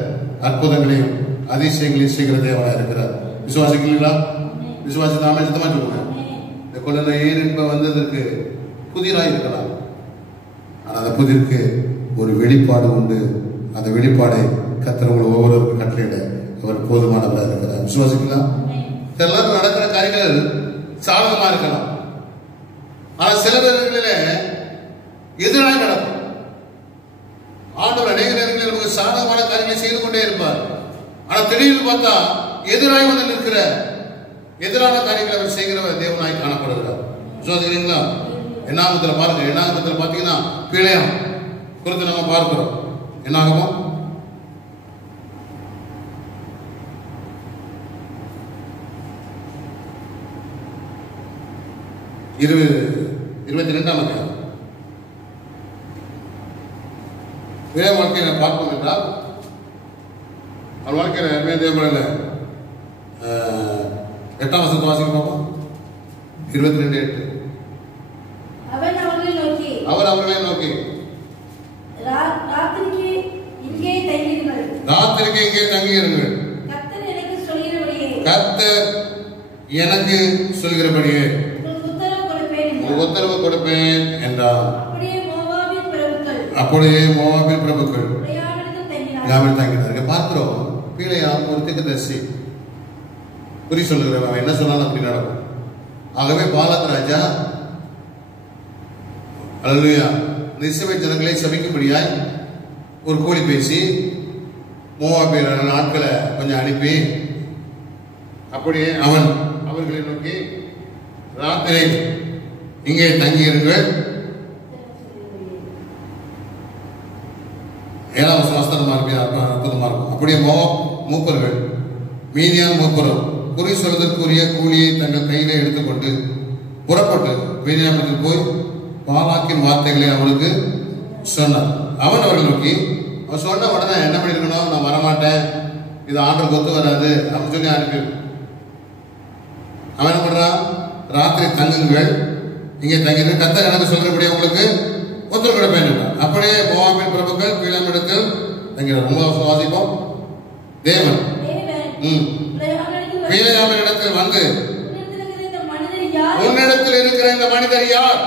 அற்புதங்களையும் அதிசயங்களையும் செய்கிற தேவனாக இருக்கிறார். விசுவாசிக்கிறீங்களா? விசுவாசி நாம சுத்தமா சொல்லுங்க. இந்த கொள்ளை ஏன் என்ப வந்ததற்கு புதிராய் இருக்கலாம், ஆனால் அந்த புதிருக்கு ஒரு வெளிப்பாடு உண்டு. அந்த வெளிப்பாடை கர்த்தர் உங்களை ஒவ்வொருவருக்கும் கட்டளையிட அவர் போதுமானவராக இருக்கிறார். விசுவாசிக்கலாம்? எல்லாரும் நடக்கிற காரியங்கள் சாதகமா இருக்கலாம், ஆனா சில நேரங்களிலே எதிராக நடக்கும். ஆண்டவர் அநேக நேரங்களில் நமக்கு சாதகமான காரியங்களை செய்து கொண்டே இருப்பார். ஆனா திடீர்னு பார்த்தா எதிராய் வந்து நிற்கிற எதிரான காரியங்களை அவர் செய்கிறவர் தேவனாய் காணப்படுகிறார். விசுவாசிக்கிறீங்களா? என்னாகமத்துல பாருங்க. என்னாகமத்துல பாத்தீங்கன்னா பிழையம் குறித்து நம்ம பார்க்கிறோம். என்னாகமோ 22ஆம் அதிகாரம். வேற வாழ்க்கையை பார்ப்போம் என்றால் அவர் வாழ்க்கையில் தேவனில் 8ஆம் வசனத்தை வாசிக்க பார்ப்போம். 22:8. அவர் அவர்களை நோக்கி ராத்திரிக்கு இங்கே தங்கியிருங்கள், கர்த்தர் எனக்கு சொல்கிறபடியே உத்தரவு கொடுப்பேன் என்றார். அப்படியே மோவாபின் பிரபுக்கள் தங்கினார்கள். பார்க்கிறோம், பிழையாம் ஒரு தீர்க்கதரிசி குறி சொல்லுகிறவன், அவன் என்ன சொன்னாலும் அப்படி நடக்கும். ஆகவே பாலாத் ராஜா அல்லேலூயா இஸ்ரவேல் ஜனங்களை சபிக்கும்படியாய் ஒரு கோழி பேசி மோவாபியர் ஆட்களை கொஞ்சம் அனுப்பி அப்படியே அவன் அவர்களை நோக்கி ராத்திரி இங்கே தங்கியிருங்கள். 7ஆம் வசனம் அற்புதமா இருக்கும். அப்படியே மூப்பர்கள் மீதியான மூப்பரும் குறி சொல்வதற்குரிய கூலியை தங்கள் கையிலே எடுத்துக்கொண்டு புறப்பட்டு பெரியாமத்தில் போய் பாலாக்கின் வார்த்தைகளை அவனுக்கு சொன்னார். அவன் அவர்கள் நோக்கி, அவன் சொன்ன உடனே என்ன பண்ணிருக்கணும், நான் வரமாட்டேன், இது ஆண்டருக்கு ஒத்து வராது அப்படின்னு சொல்லி அனுப்பி. அவன் என்ன பண்றான், ராத்திரி தங்குங்கள், இங்கே தங்கி கர்த்தர் எனக்கு சொல்றபடியே உங்களுக்கு ஒத்துழைப்பு கொடுப்பேன். அப்படியே மோவாபின் பிரபுக்கள் பீலாமிடத்தில் தங்கிறார். ரொம்ப வாசிப்போம். தேவன் பீலாமிடத்தில் வந்து, உன்னிடத்தில் இருக்கிற இந்த மனிதர் யார்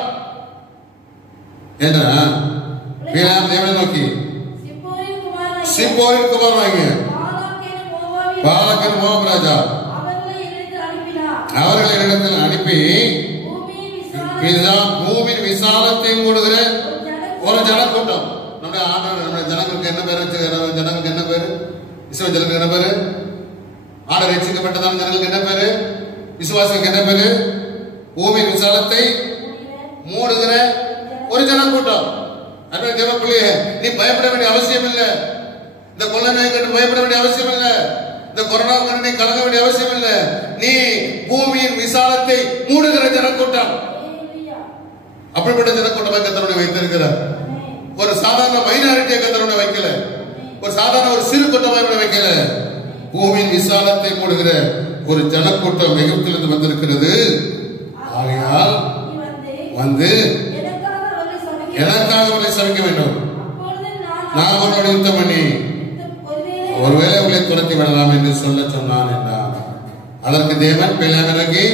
என்ற பீலாம் தேவனை நோக்கி, சிப்போரின் குமாரனாகிய பாலாக்கின் மோவாப் ராஜா அவர்களை இடத்தில் அனுப்பி பூமியின் விசாலத்தை மூடுகிற ஒரு ஜனக்கூட்டம். நம்முடைய ஆண்டவர் நம்முடைய ஜனங்களுக்கு என்ன பேர் வச்சிருக்காரு? ஜனங்களுக்கு என்ன பேரு? இஸ்ரவேல் ஜனங்களுக்கு என்ன பேரு? ஆண்டவர் ரட்சிக்கப்பட்டதான ஜனங்களுக்கு என்ன பேரு? விசுவாசிக்கு என்ன பேரு? பூமியின் விசாலத்தை மூடுகிற ஒரு ஜனக்கூட்டம். அன்றைய தேவ பிள்ளையே, நீ பயப்பட வேண்டிய அவசியம் இல்லை. இந்த கொள்ளை நோய் கண்டு பயப்பட வேண்டிய அவசியம் இல்லை. இந்த கொரோனா கண்டு நீ கலங்க வேண்டிய அவசியம் இல்லை. நீ பூமியின் விசாலத்தை மூடுகிற ஜனக்கூட்டம். அப்படிப்பட்ட ஜனக்கூட்டமாக கர்த்தருடைய வைத்திருக்கிறார். ஒரு சாதாரண மைனாரிட்டியை கர்த்தருடைய வைக்கல, ஒரு சாதாரண ஒரு சிறு கூட்டமாக வைக்கல. பூமியின் விசாலத்தை மூடுகிற ஒரு ஜனக்கூட்டம் எகிப்திலிருந்து வந்திருக்கிறது. ஆகையால் வந்து எனக்காக அவர்களை சமைக்க வேண்டும். நான் அவர்களோட யுத்தம் பண்ணி ஒருவேளை அவர்களை துரத்தி விடலாம் என்று சொல்ல சொன்னான் என்றார். அதற்கு தேவன் பிள்ளைகளுக்கு,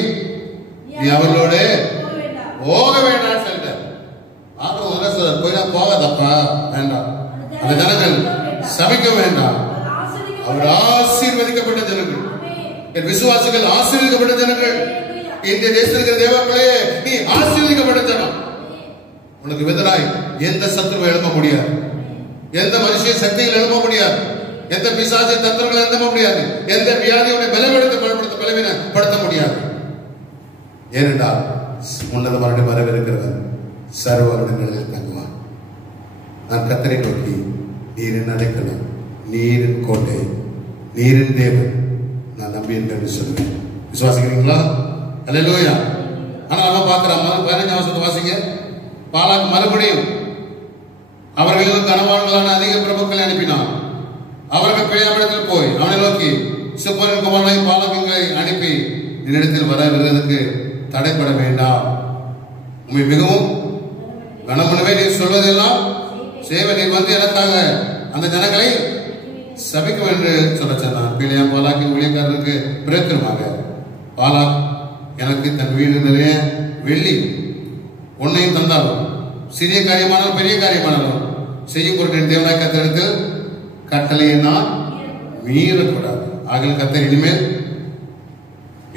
நீ அவர்களோட போக வேண்டாம் சொல்லிட்டார். போய் போகாதப்பா, வேண்டாம். அந்த ஜனங்கள் சபிக்க வேண்டாம். அவர் ஆசீர்வதிக்கப்பட்ட ஜனங்கள், என் விசுவாசிகள் ஆசீர்வதிக்கப்பட்ட ஜனங்கள். இந்த தேசத்திற்கு தேவர்களே, நீ ஆசீர்வதிக்கப்பட்ட ஜனம். உனக்கு எதிராய் எந்த சத்துருவை எழுப்ப முடியாது, எந்த மனுஷ சக்திகள் எழுப்ப முடியாது, எந்த பிசாசை தந்திரங்களை எழுத முடியாது, எந்த வியாதியோட பலவீனப்படுத்த முடியாது. ஏனென்றால் உன்னதமான வரவிருக்கிறவர் சர்வ வருடங்களில் தங்குவார். நான் கர்த்தரை நோக்கி, நீரின் அடைக்கலம், நீரின் கோட்டை, நீரின் தேவன் நான் நம்பி என்று சொல்லுவேன். விசுவாசிக்கிறீங்களா? அல்லேலூயா. ஆனா நம்ம பார்க்கிறோம், 15ஆம் வசனத்தை வாசிங்க. பாலாக்கு மறுபடியும் அவர்களுக்கு கனவான்களான அதிக பிரபுக்களை அனுப்பினான். அவர்கள் பிள்ளையாமிடத்தில் போய் அவனை நோக்கி, சிப்போரின் குமாரனை பாலாக்குகளை அனுப்பி என்னிடத்தில் வருவதற்கு தடைப்பட வேண்டாம், உண்மை மிகவும் கனமனவே நீ சொல்வதெல்லாம் சேவை, நீ வந்து எனக்காக அந்த ஜனங்களை சபிக்கும் என்று சொல்ல சொன்னான். பிள்ளையாம் பாலாக்கின் ஊழியக்காரருக்கு பிரேத்திரமாக, பாலாக் எனக்கு தன் வீடு நிறைய வெள்ளி ஒன்னையும் தந்தாலும், சிறிய காரியமானாலும் பெரிய காரியமானாலும் செய்யும் பொருட்கள் தேவனாய் கர்த்தரிடத்தில் கட்டளையை நான் மீறக்கூடாது. ஆகிய கர்த்தர் இனிமேல்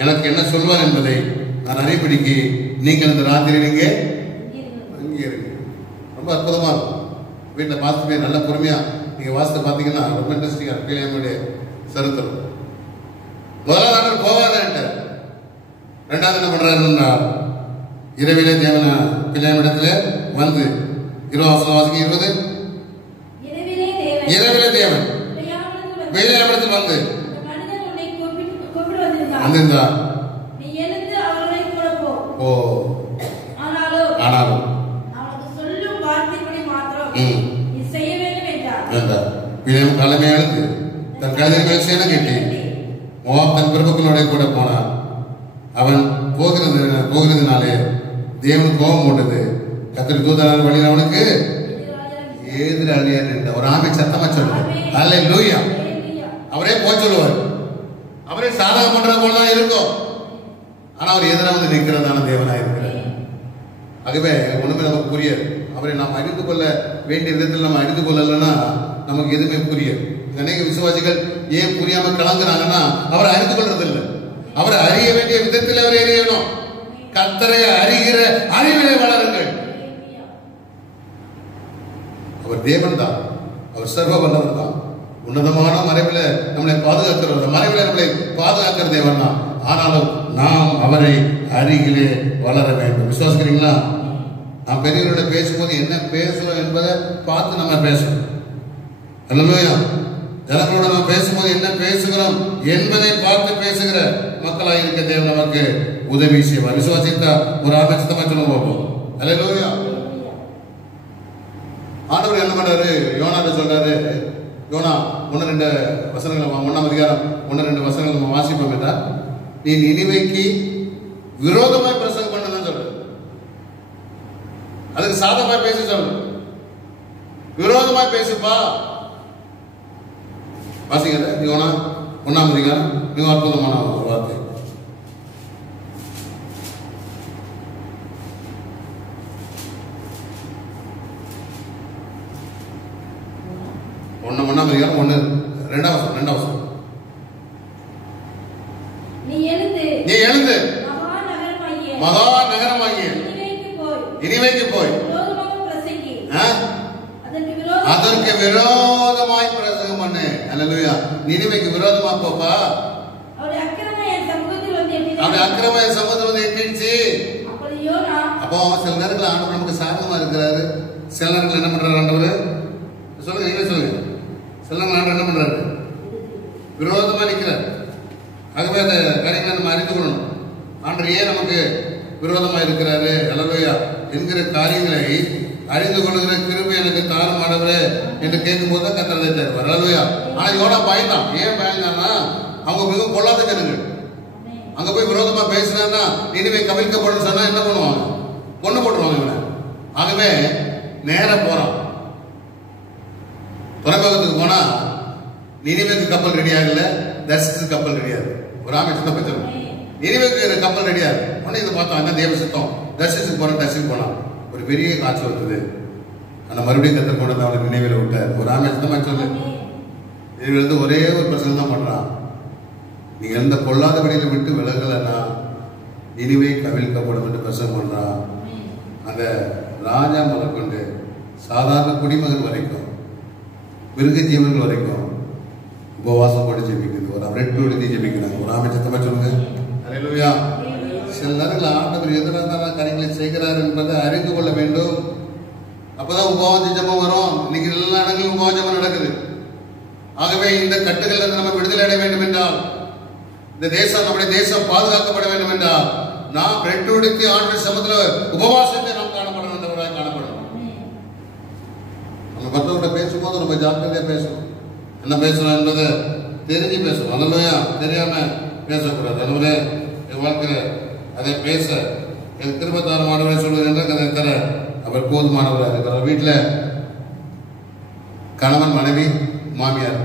எனக்கு என்ன சொல்வார் என்பதை நான் அறிவிப்படிக்கு நீங்கள் இந்த ராத்திரி நீங்க அங்கே இருங்க. ரொம்ப அற்புதமா இருக்கும். வீட்டில் பார்த்துட்டு நல்ல பொறுமையா நீங்க வாசித்து பார்த்தீங்கன்னா ரொம்ப இன்ட்ரெஸ்டிங்கா இருக்கு. பிள்ளையாமுடைய சரித்திரம். முதலாவது ஆண்டு போகாத, ரெண்டாவது என்ன பண்றாருன்னா, இரவிலே தேவன பிள்ளையாமிடத்துல வந்து 20 வாசிக்க 20 இரவிலே தேவன் பிள்ளையாமிடத்தில் வந்து வந்திருந்தா. ஓ, ஆனாலும் பிள்ளையும் காலமே எழுந்து தன் கழுதை சேனை கட்டி மோவாப் தன் பிரபுக்களோட கூட போனான். அவன் போகிறதுனாலே தேவனுக்கு கோபம் போட்டது. கர்த்தர் தூதனார் வழியில் அவனுக்கு எதிராளியா நின்ற ஒரு ஆமை சத்தமா சொல்லுவார். அல்லேலூயா. அவரே போய் சொல்லுவார். அவரே சாதகம் பண்றது போலதான் இருக்கும். ஆனா அவர் எதிராக வந்து நிற்கிறதான தேவனா இருக்கிறார். ஆகவே ஒண்ணுமே நமக்கு புரியாது. அவரை நாம் அறிந்து கொள்ள வேண்டிய விதத்தில் நம்ம அறிந்து கொள்ளலன்னா நமக்கு எதுவுமே புரியாது. அநேக விசுவாசிகள் ஏன் புரியாம கலங்குறாங்கன்னா அவரை அறிந்து கொள்றது இல்லை. அவரை அறிய வேண்டிய விதத்தில் அவர் அறியணும். கர்த்தரை அறிகிற அறிவிலே வளருங்கள். அவர் தேவன் தான், அவர் சர்வ வல்லவர் தான், உன்னதமான மறைவில நம்மளை பாதுகாக்கிறவர், மறைவில நம்மளை பாதுகாக்கிற தேவன் தான். ஆனாலும் நாம் அவரை அருகிலே வளர வேண்டும். விசுவாசிக்கிறீங்களா? நாம் பெரியவர்களோட பேசும்போது என்ன பேசுறோம் என்பதை பார்த்து நம்ம பேசணும். அல்லேலூயா. ஜனங்களோட நம்ம பேசும்போது என்ன பேசுகிறோம் என்பதை பார்த்து பேசுகிற மக்கள் மக்களாக இருக்க தேவன் நமக்கு உதவி செய்வார். விசுவாசித்தா ஒரு ஆலோசனை சொல்லுவோம். அல்லேலூயா. ஆண்டவர் என்ன பண்றாரு? யோனாட்ட சொல்றாரு, யோனா 1-2 வசனங்கள் 1ஆம் அதிகாரம் 1-2 வசனங்கள் நம்ம வாசிப்போம் என்றால், நீ நினிவேக்கு விரோதமாய் பிரசங்கம் பண்ணதான் சொல்ற. அதுக்கு சாதமாய் பேச சொல்ற. விரோதமாய் பேசுப்பா. வாசிக்கிற யோனா 1ஆம் அதிகாரம் மிக அற்புதமான ஒரு வார்த்தை. ஒன்னாம் அதிகாரம் 2 நீ எழுந்து மகா நகரமாகிய நினிவேக்கு போய் அதற்கு விரோதமாய் பிரசங்கம் பண்ணு. அல்லேலூயா. நினிவேக்கு விரோதமா போப்பா. அவருடைய அக்கிரம சமூகத்தில் வந்து எட்டிடுச்சு. அப்போ சில நேரங்கள் ஆண்டவர் நமக்கு சாதகமா இருக்கிறாரு, சில நேரங்கள் என்ன பண்றாரு ஆண்டவர்? சொல்லுங்க, நீங்க சொல்லுங்க. சில நேரங்கள் ஆண்டவர் என்ன பண்றாரு? விரோதமா நிற்கிறார். ஆகவே அந்த காரியங்களை நம்ம அறிந்து கொள்ளணும். ஆண்டவர் ஏன் நமக்கு விரோதமா இருக்கிறாரு அல்லேலூயா என்கிற காரியங்களை அறிந்து கொள்ளுகிற கிருபை எனக்கு தாரும் ஆண்டவரே என்று கேட்கும் போது தான் கர்த்தர் தருவார். அல்லேலூயா. ஆனா யோனா பயந்தான். ஏன் பயந்தான்னா, அவங்க மிகவும் கொள்ளாத ஜனங்கள். அங்க போய் விரோதமா பேசினா நினிவே கவிழ்க்கப்படும் சொன்னா என்ன பண்ணுவாங்க? கொண்டு போட்டுருவாங்க இவனை. ஆகவே நேர போறான். துறைமுகத்துக்கு போனா நினிவேக்கு கப்பல் ரெடி ஆகல, தர்சிக்கு கப்பல் ரெடி ஆகுது. ஒரு ஆமேஷத்தை பத்தி நினிவேக்கு கப்பல் ரெடி ஆகுது. உடனே இதை பார்த்தோம், என்ன தேவ சித்தம், தர்சிக்கு போறோம். தர்சிக்கு போனான். ஒரு பெரிய காட்சி வருது. அந்த மறுபடியும் கத்தர் கொண்டு வந்து அவனுக்கு நினைவில் விட்டார். ஒரு ஆமேஷத்தை சொல்லு. இதிலிருந்து ஒரே ஒரு பிரச்சனை தான் பண்றான். நீங்க எந்த கொள்ளாத வழியில விட்டு விலகலன்னா இனிவே கவிழ்க்கப்படும் என்று பிரசங்கம் பண்றான். அந்த ராஜா முதற்கொண்டு சாதாரண குடிமகன் வரைக்கும், மிருக ஜீவன்கள் வரைக்கும் உபவாசம் போட்டு ஜெபிக்குது. ஒரு ரெட்டு எழுதி ஜெபிக்கிறாங்க. ஒரு ஆமேஷத்தை சொல்லுங்க. அல்லேலூயா. சில நேரங்கள் ஆண்டவர் எதிரான காரியங்களை செய்கிறார் என்பதை அறிந்து கொள்ள வேண்டும். அப்பதான் உபவாச ஜெபம் வரும். இன்னைக்கு எல்லா இடங்களிலும் உபவாச ஜெபம் நடக்குது. ஆகவே இந்த கட்டுகள் இருந்து நம்ம விடுதலை அடைய வேண்டும் என்றால், இந்த தேசம், நம்முடைய தேசம் பாதுகாக்கப்பட வேண்டும் என்றால், நாம் ரெட்டு எடுத்து ஆண்டு சமத்துல உபவாசத்தை நாம் காணப்பட வேண்டவராக காணப்படணும். நம்ம மற்றவர்கிட்ட பேசும்போது நம்ம ஜாக்கிரதையா பேசணும். என்ன பேசணும் என்பதை தெரிஞ்சு பேசணும். அல்லேலூயா. தெரியாம பேசக்கூடாது. அதுவரை என் வாழ்க்கையில அதை பேச என் திரும்பத்தாறு மாணவரை சொல்வது என்று அதை தர அவர் போதுமானவராக இருக்கிறார். வீட்டில் கணவன், மனைவி, மாமியார்,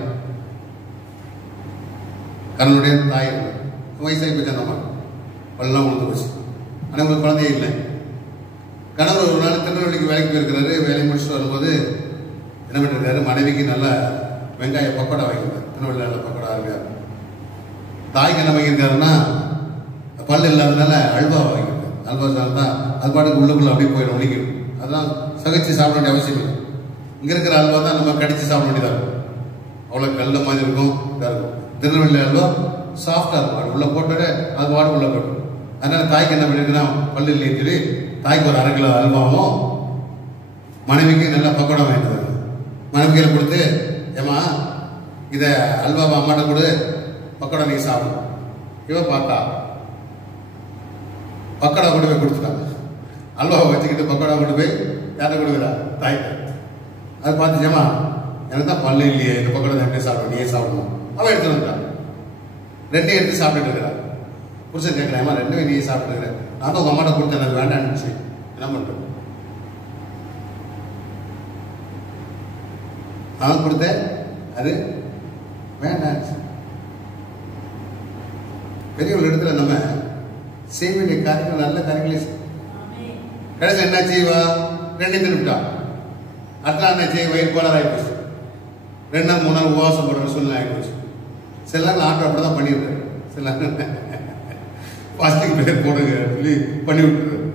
கணவனுடைய தாய் வயசாகி போச்சு. அந்த அம்மா பல்லாம் உழுந்து போச்சு. ஆனால் உங்களுக்கு குழந்தையே இல்லை. கணவர் ஒரு நாள் திருநெல்வேலிக்கு வேலைக்கு போயிருக்கிறாரு. வேலையை முடிச்சுட்டு வரும்போது என்ன பண்ணிருக்காரு, மனைவிக்கு நல்ல வெங்காய பக்கோடா வாங்கியிருக்காரு. திருநெல்வேலியில் நல்ல பக்கோடா அருமையாக. தாய்க்கு என்ன வாங்கியிருக்காருன்னா, பல் இல்லாதனால அல்வா வாங்கியிருக்காரு. அல்வா சாப்பிட்டா அது பாட்டுக்கு உள்ளுக்குள்ள அப்படியே போயிடும், ஒழிக்கணும். அதெல்லாம் சகிச்சு சாப்பிட வேண்டிய அவசியம் இல்லை. இங்கே இருக்கிற அல்வா தான் நம்ம கடிச்சு சாப்பிட வேண்டியதாக இருக்கும். அவ்வளோ கல்ல மாதிரி இருக்கும், இதாக இருக்கும். திருநெல்வேலி அல்வா சாஃப்டாக இருக்கும். அது உள்ள போட்டோட அது பாடு உள்ள போட்டோம். அதனால தாய்க்கு என்ன பண்ணிருக்குன்னா, பல்லு இல்லைன்னு சொல்லி தாய்க்கு ஒரு 1/2 கிலோ அல்வாவும் மனைவிக்கு நல்லா பக்கோடா வாங்கிட்டு மனைவிகளை கொடுத்து, ஏமா இதை அல்வாவை அம்மாட்ட கொடு, பக்கோடா நீ சாப்பிடும். இவன் பார்த்தா பக்கோடா கொண்டு போய் கொடுத்துட்டாங்க. அல்வாவை வச்சுக்கிட்டு பக்கோடா கொண்டு போய் யார்ட்ட கொடுக்குறா, தாய்க்கு. அது பார்த்துச்சேமா, எனக்கு தான் பல்லு இல்லையே, இந்த பக்கோடா எப்படி சாப்பிடும், நீயே சாப்பிடணும். அவன் எடுத்து வந்துட்டான். 2 எடுத்து சாப்பிட்டுட்டு இருக்கிறான். புருஷன் கேட்கிறேன், ரெண்டுமே நீயே சாப்பிட்டு இருக்கிறேன், நான் தான் உங்க அம்மாட்ட கொடுத்தேன், எனக்கு வேண்டான்னு. என்ன பண்றேன், நான் கொடுத்தேன், அது வேண்டாம். பெரிய ஒரு இடத்துல நம்ம செய்ய வேண்டிய காரியங்கள், நல்ல காரியங்களே கடைசி என்ன செய்வா, 2 திருப்பிட்டா. அடுத்த என்ன செய்ய, வயிறு கோளாறு ஆகிப்போச்சு. 2 நாள் 3 நாள் உபவாசம் போடுற சூழ்நிலை ஆகிப்போச்சு. சில நேரம் ஆட்டோ அப்படிதான் பண்ணிடுறாரு. சில பாஸ்டிங் பேர் போடுங்க சொல்லி பண்ணி விட்டுறாரு.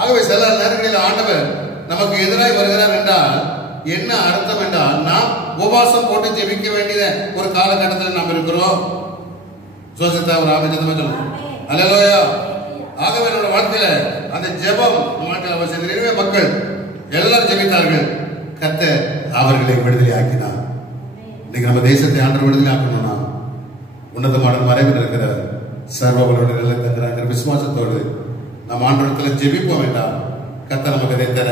ஆகவே சில நேரங்களில் ஆண்டவர் நமக்கு எதிராக வருகிறார் என்றால் என்ன அர்த்தம் என்றால், நாம் உபவாசம் போட்டு ஜெபிக்க வேண்டிய ஒரு காலகட்டத்தில் நாம் இருக்கிறோம். சோசத்தா ஒரு ஆபத்தமா சொல்லணும். அல்லேலூயா. ஆகவே நம்முடைய வாழ்க்கையில அந்த ஜெபம் வாழ்க்கையில் அவசியம். எனவே மக்கள் எல்லாரும் ஜெபித்தார்கள். கர்த்தர் அவர்களை விடுதலை ஆக்கினார். இன்னைக்கு நம்ம தேசத்தை ஆண்டவர் விடுதலை ஆக்கணும்னா உன்னதமான மறைவில் இருக்கிற சர்வவல்லவருடைய நல்ல தந்திராங்கிற விசுவாசத்தோடு நாம் ஆண்டவரிடத்தில் ஜெபிப்போம் வேண்டாம். கர்த்தர் நமக்கு இதை தர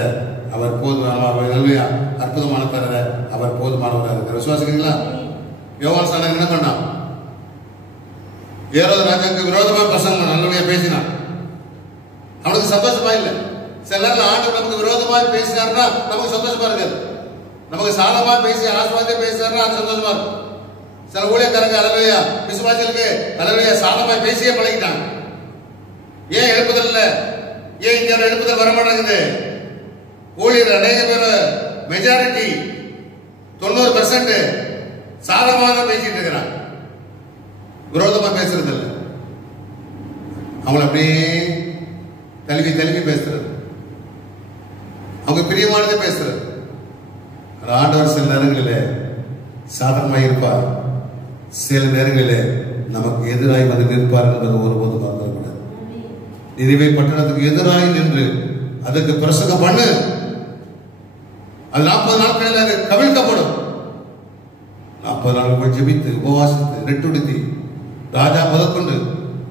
அவர் போதுமான அற்புதமான தர அவர் போதுமானவராக இருக்கிற விசுவாசிக்கிறீங்களா? யோவான் ஸ்நானகன் என்ன பண்ணான்? ஏரோது ராஜாவுக்கு விரோதமா பசங்க நல்லபடியா பேசினான். அவனுக்கு சந்தோஷமா இல்லை. சில நேரம் ஆண்டவர் நமக்கு விரோதமா பேசினாருன்னா நமக்கு சந்தோஷமா இருக்காது. நமக்கு சாதமா பேசி ஆஸ்வாதே பேசினாருன்னா அது சந்தோஷமா இருக்கும். சில ஊழியக்காரங்க அல்லவையா விசுவாசிகளுக்கு அல்லவையா சாதமா பேசியே பழகிட்டாங்க. ஏன் எழுப்புதல் இல்ல? ஏன் இங்க எழுப்புதல் வர மாட்டேங்குது? ஊழியர் அநேக பேர் மெஜாரிட்டி 90% சாதமாக பேசிட்டு இருக்கிறான், விரோதமா பேசுறது இல்லை. அவங்களை அப்படியே தழுவி தழுவி பேசுறது, அவங்க பிரியமானதை பேசுறது. ஆண்டவர் சில நேரங்களிலே சாதகமாக இருப்பார், சில நேரங்களிலே நமக்கு எதிராய் வந்து நிற்பார் என்பது ஒருபோதும் மறந்துவிடக்கூடாது. நினைவே பட்டணத்துக்கு எதிராய் நின்று அதுக்கு பிரசங்கம் பண்ணு, அது 40 நாட்களில் அது கவிழ்க்கப்படும். 40 நாட்கள் ஜெபித்து உபவாசித்து ரெட்டுடுத்தி ராஜா முதற்கொண்டு